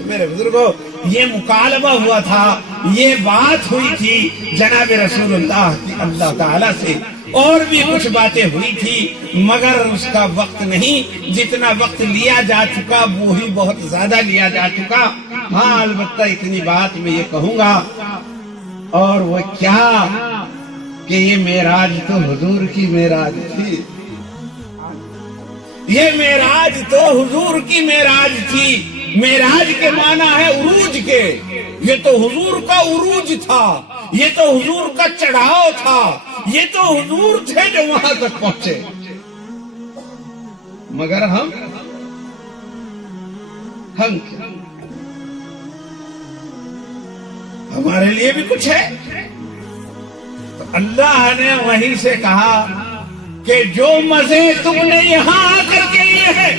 میرے بزرگوں یہ مکالمہ ہوا تھا، یہ بات ہوئی تھی جناب رسول اللہ کی اللہ تعالیٰ سے، اور بھی کچھ باتیں ہوئی تھی مگر اس کا وقت نہیں، جتنا وقت لیا جا چکا وہی بہت زیادہ لیا جا چکا۔ ہاں البتہ اتنی بات میں یہ کہوں گا، اور وہ کیا کہ یہ معراج تو حضور کی معراج تھی، یہ معراج تو حضور کی معراج تھی۔ معراج کے معنی ہے عروج کے، یہ تو حضور کا عروج تھا، یہ تو حضور کا چڑھاؤ تھا، یہ تو حضور تھے جو وہاں تک پہنچے۔ مگر ہمارے لیے بھی کچھ ہے۔ تو اللہ نے وہیں سے کہا کہ جو مزے تم نے یہاں آ کر کے لیے ہیں،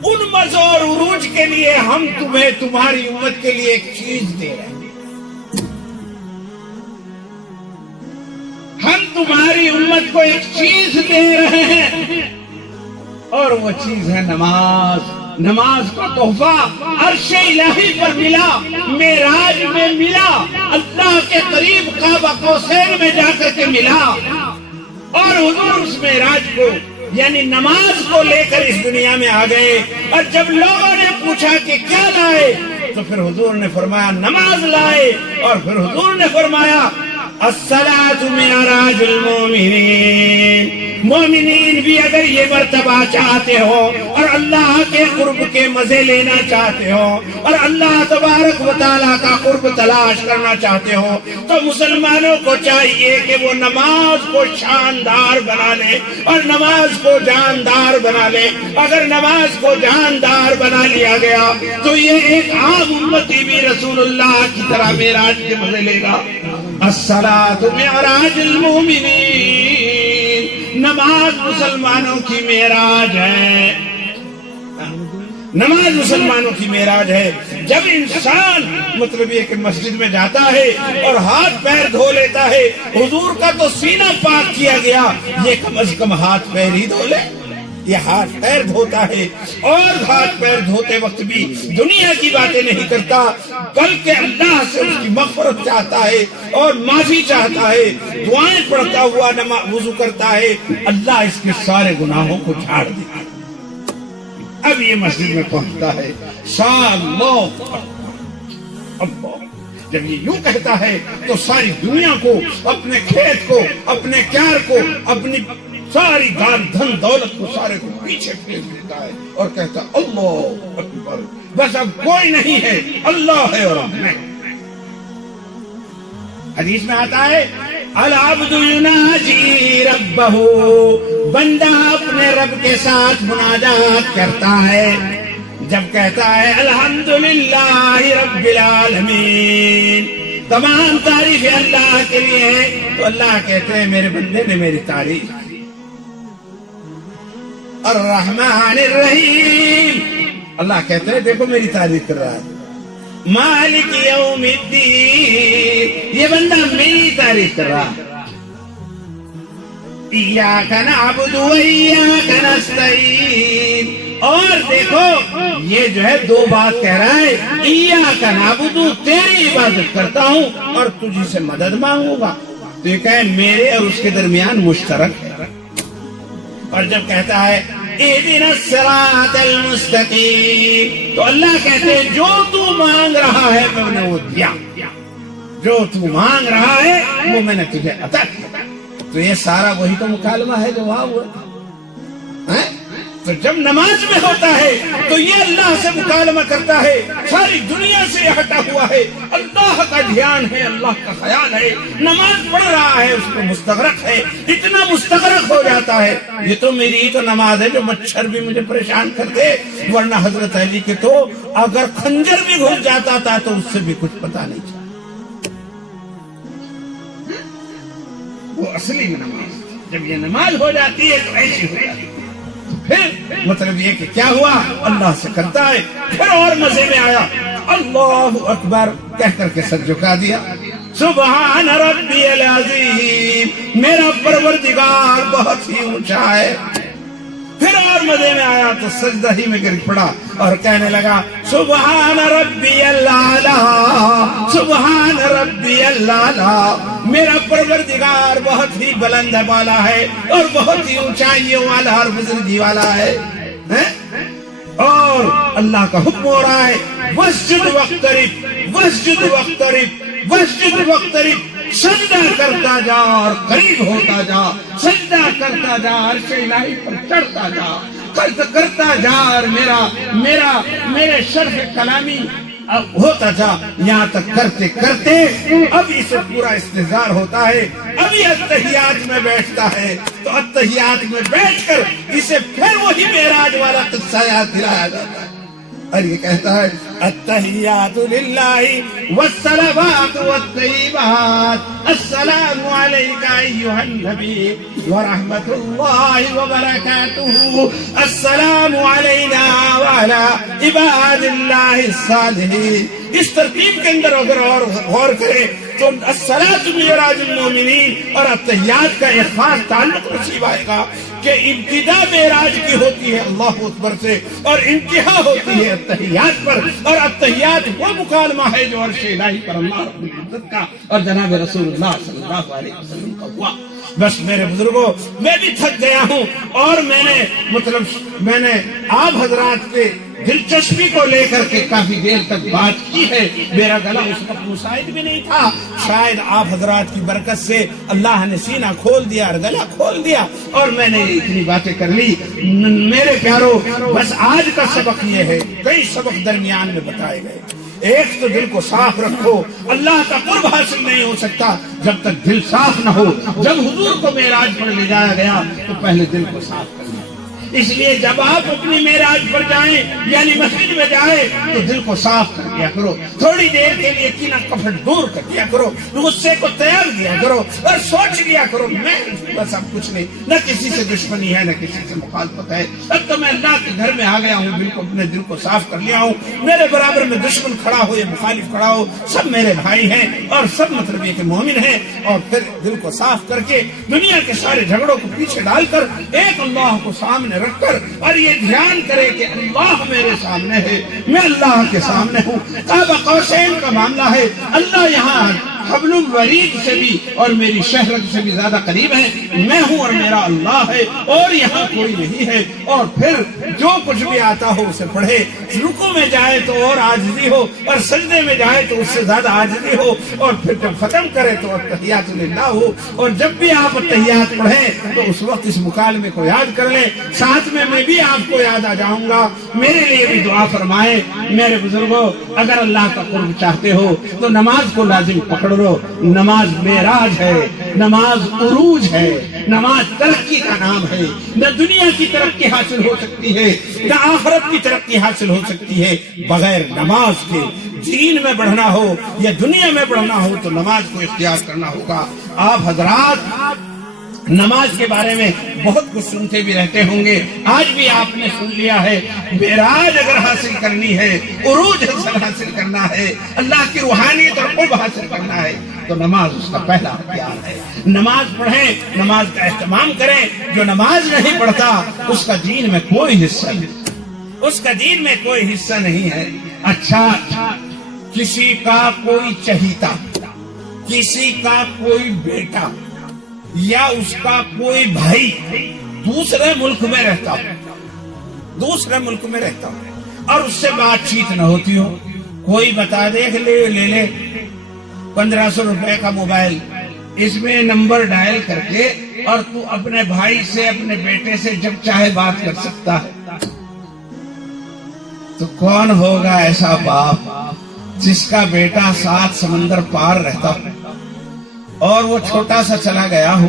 ان مزوں اور عروج کے لیے ہم تمہیں تمہاری امت کے لیے ایک چیز دے رہے ہیں۔ ہم تمہاری امت کو ایک چیز دے رہے ہیں، اور وہ چیز ہے نماز۔ نماز کا تحفہ عرش الہی پر ملا، معراج میں ملا، اللہ کے قریب کعبہ قوسین میں جا کر کے ملا، اور حضور اس معراج کو یعنی نماز کو لے کر اس دنیا میں آ گئے۔ اور جب لوگوں نے پوچھا کہ کیا لائے تو پھر حضور نے فرمایا نماز لائے، اور پھر حضور نے فرمایا الصلاۃ معراج المومنین۔ مومنین بھی اگر یہ مرتبہ چاہتے ہو اور اللہ کے قرب کے مزے لینا چاہتے ہو اور اللہ تبارک و تعالیٰ کا قرب تلاش کرنا چاہتے ہو تو مسلمانوں کو چاہیے کہ وہ نماز کو شاندار بنا لے اور نماز کو جاندار بنا لے۔ اگر نماز کو جاندار بنا لیا گیا تو یہ ایک عام امتی بھی رسول اللہ کی طرح معراج کے مزے لے گا۔ الصلاۃ معراج المومنین، نماز مسلمانوں کی معراج ہے، نماز مسلمانوں کی معراج ہے۔ جب انسان مطلب یہ کہ مسجد میں جاتا ہے اور ہاتھ پیر دھو لیتا ہے، حضور کا تو سینہ پاک کیا گیا، یہ کم از کم ہاتھ پیر ہی دھو لے۔ یہ ہاتھ پیر دھوتا ہے اور ہاتھ پیر دھوتے وقت بھی دنیا کی باتیں نہیں کرتا، بلکہ اللہ سے اس کی مغفرت چاہتا ہے اور معافی چاہتا ہے، دعائیں پڑھتا ہوا وضو کرتا ہے، اللہ اس کے سارے گناہوں کو جھاڑ دیتا ہے۔ اب یہ مسجد میں پہنچتا ہے، جب یہ یوں کہتا ہے تو ساری دنیا کو، اپنے کھیت کو، اپنے کیار کو، اپنی ساری دھن دولت کو سارے کو پیچھے پھیر دیتا ہے اور کہتا اللہ اکبر، بس اب کوئی نہیں ہے، اللہ ہے اور میں۔ حدیث میں آتا ہے العبد یناجی ربہ، بندہ اپنے رب کے ساتھ مناجات کرتا ہے جب کہتا ہے الحمدللہ رب العالمین، تمام تعریفیں اللہ کے لیے ہیں، تو اللہ کہتے ہیں میرے بندے نے میری تعریف۔ الرحمن الرحیم، اللہ کہتے ہیں دیکھو میری تعریف کر رہا ہے۔ مالک یوم الدین، یہ بندہ میری تعریف کر رہا ہے۔ ایاک نعبد و ایاک نستعین، اور دیکھو یہ جو ہے دو بات کہہ رہا ہے، ایاک نعبد، تیری عبادت کرتا ہوں اور تجھ سے مدد مانگوں گا۔ تو یہ کہے میرے اور اس کے درمیان مشترک ہے۔ اور جب کہتا ہے اہدنا الصراط المستقیم، تو اللہ کہتے ہیں جو تو مانگ رہا ہے میں نے وہ دیا، جو تو مانگ رہا ہے وہ میں نے تجھے عطا کیا۔ تو یہ سارا وہی تو مکالمہ ہے جو وہاں ہوا۔ تو جب نماز میں ہوتا ہے تو یہ اللہ سے مکالمہ کرتا ہے، ساری دنیا سے ہٹا ہوا ہے، اللہ کا دھیان ہے، اللہ کا خیال ہے، نماز پڑھ رہا ہے، اس کو مستغرق ہے، اتنا مستغرق ہو جاتا ہے یہ تو میری ہی تو نماز ہے جو مچھر بھی مجھے پریشان کر دے، ورنہ حضرت علی کے تو اگر خنجر بھی گھس جاتا تھا تو اس سے بھی کچھ پتا نہیں چلا۔ وہ اصلی نماز، جب یہ نماز ہو جاتی ہے تو ایسی ہو جاتی ہے۔ پھر مطلب یہ کہ کیا ہوا، اللہ سے کرتا ہے، پھر اور مزے میں آیا، اللہ اکبر کہہ کر کے سر جھکا دیا، سبحان ربی العظیم، میرا پروردگار بہت ہی اونچا ہے۔ پھر اور مزے میں آیا تو سجدہ ہی میں گر پڑا اور کہنے لگا سبحان ربی العلی، سبحان ربی العلی، میرا پروردگار بہت ہی بلند والا ہے اور بہت ہی اونچائیوں والا اور بزرگی والا ہے. اور اللہ کا حکم ہو رہا ہے واسجد واقترب واسجد واقترب واسجد واقترب، سجدہ کرتا جا اور قریب ہوتا جا، سجدہ کرتا جا، عرش الہی پر چڑھتا جا، کرتا جا، اور میرے شرح کلامی ہوتا جا. یہاں تک کرتے کرتے اب اسے پورا استحضار ہوتا ہے. ابھی اتحیات میں بیٹھتا ہے تو اتحیات میں بیٹھ کر اسے پھر وہی معراج والا قصہ یاد دلایا جاتا ہے اور یہ کہتا ہے التحیات للہ والصلوات والطیبات السلام علیک ایھا النبی ورحمۃ اللہ وبرکاتہ السلام علینا وعلی عباد اللہ الصالحین. اس ترتیب کے اندر اگر اور غور کریں تو الصلاۃ معراج المومنین اور التحیات کا ایک خاص تعلق نصیب آئے گا کہ ابتدا معراج کی ہوتی ہے اللہ اکبر سے اور انتہا ہوتی ہے التحیات پر. اور التحیات وہ مکالمہ ہے جو عرش الہی پر اللہ رب العزت کا اور جناب رسول اللہ صلی اللہ علیہ وسلم کا ہوا. بس میرے بزرگوں میں بھی تھک گیا ہوں اور میں نے آپ حضرات کے دلچسپی کو لے کر کے کافی دیر تک بات کی ہے. میرا گلا اس وقت مساعد بھی نہیں تھا. شاید آپ حضرات کی برکت سے اللہ نے سینہ کھول دیا اور گلا کھول دیا اور میں نے اتنی باتیں کر لی. میرے پیارو بس آج کا سبق یہ ہے، کئی سبق درمیان میں بتائے گئے. ایک تو دل کو صاف رکھو. اللہ کا قرب حاصل نہیں ہو سکتا جب تک دل صاف نہ ہو. جب حضور کو معراج پر لے جایا گیا تو پہلے دل کو صاف کر لیا. اس لیے جب آپ اپنی معراج پر جائیں یعنی مسجد میں جائیں تو دل کو صاف کر دیا کرو. تھوڑی دیر کے لیے کینہ کپٹ دور کر دیا کرو، غصے کو تیار دیا کرو اور سوچ لیا کرو میں بس اب کچھ نہیں، نہ کسی سے دشمنی ہے نہ کسی سے مخالفت ہے. اب تو میں اللہ کے گھر میں آ گیا ہوں، بالکل اپنے دل کو صاف کر لیا ہوں. میرے برابر میں دشمن کھڑا ہو یا مخالف کھڑا ہو سب میرے بھائی ہیں اور سب مطلب یہ کہ مومن ہیں. اور پھر دل کو صاف کر کے دنیا کے سارے جھگڑوں کو پیچھے ڈال کر ایک اللہ کو سامنے رکھ کر اور یہ دھیان کرے کہ اللہ میرے سامنے ہے، میں اللہ کے سامنے ہوں. قاب قوسین کا معاملہ ہے. اللہ یہاں حبل الورید سے بھی اور میری شہرت سے بھی زیادہ قریب ہے. میں ہوں اور میرا اللہ ہے اور یہاں کوئی نہیں ہے. اور پھر جو کچھ بھی آتا ہو اسے پڑھے. رکوع میں جائے تو اور عاجزی ہو اور سجدے میں جائے تو اس سے زیادہ عاجزی ہو. اور پھر جب ختم کرے تو التحیات للہ ہو. اور جب بھی آپ التحیات پڑھیں تو اس وقت اس مکالمے کو یاد کر لیں. ساتھ میں بھی آپ کو یاد آ جاؤں گا. میرے لیے بھی دعا فرمائیں. میرے بزرگوں اگر اللہ کا قرب چاہتے ہو تو نماز کو لازم پکڑ لو. نماز معراج ہے، نماز عروج ہے، نماز ترقی کا نام ہے. نہ دنیا کی ترقی حاصل ہو سکتی ہے نہ آخرت کی ترقی حاصل ہو سکتی ہے بغیر نماز کے. دین میں بڑھنا ہو یا دنیا میں بڑھنا ہو تو نماز کو اختیار کرنا ہوگا. آپ حضرات نماز کے بارے میں بہت کچھ سنتے بھی رہتے ہوں گے. آج بھی آپ نے سن لیا ہے. معراج اگر حاصل کرنی ہے، عروج حاصل کرنا ہے، اللہ کی روحانیت اور قرب حاصل کرنا ہے تو نماز اس کا پہلا اختیار ہے. نماز پڑھیں، نماز کا اہتمام کریں. جو نماز نہیں پڑھتا اس کا دین میں کوئی حصہ نہیں، اس کا دین میں کوئی حصہ نہیں ہے. اچھا کسی کا کوئی چہیتا، کسی کا کوئی بیٹا یا اس کا کوئی بھائی دوسرے ملک میں رہتا ہو اور اس سے بات چیت نہ ہوتی ہو. کوئی بتا دے کہ لے لے 1500 روپے کا موبائل، اس میں نمبر ڈائل کر کے اور تو اپنے بھائی سے اپنے بیٹے سے جب چاہے بات کر سکتا ہے. تو کون ہوگا ایسا باپ جس کا بیٹا 7 سمندر پار رہتا ہو اور وہ چھوٹا سا چلا گیا ہو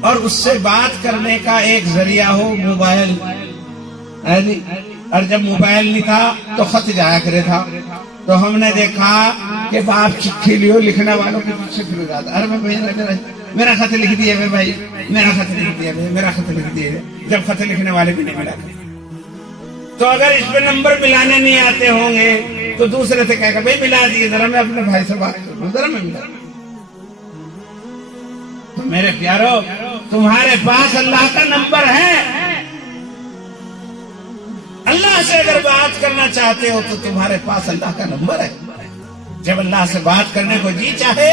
اور اس سے بات کرنے کا ایک ذریعہ ہو موبائل. اور جب موبائل نہیں تھا تو خط جایا کرے تھا. تو ہم نے دیکھا کہ باپ چٹھی لیو لکھنے والوں کے پیچھے پھر جاتا. ارے میں میرا خط لکھ دیا بھائی، میرا خط لکھ دیا بھائی، میرا خط لکھ دیا. جب خط لکھنے والے بھی نہیں ملا تو اگر اس پہ نمبر ملانے نہیں آتے ہوں گے تو دوسرے سے کہے گا بھائی ملا دیے ذرا، میں اپنے بھائی سے بات کروں، ذرا میں ملا. تو میرے پیارو تمہارے پاس اللہ کا نمبر ہے. اللہ سے اگر بات کرنا چاہتے ہو تو تمہارے پاس اللہ کا نمبر ہے. جب اللہ سے بات کرنے کو جی چاہے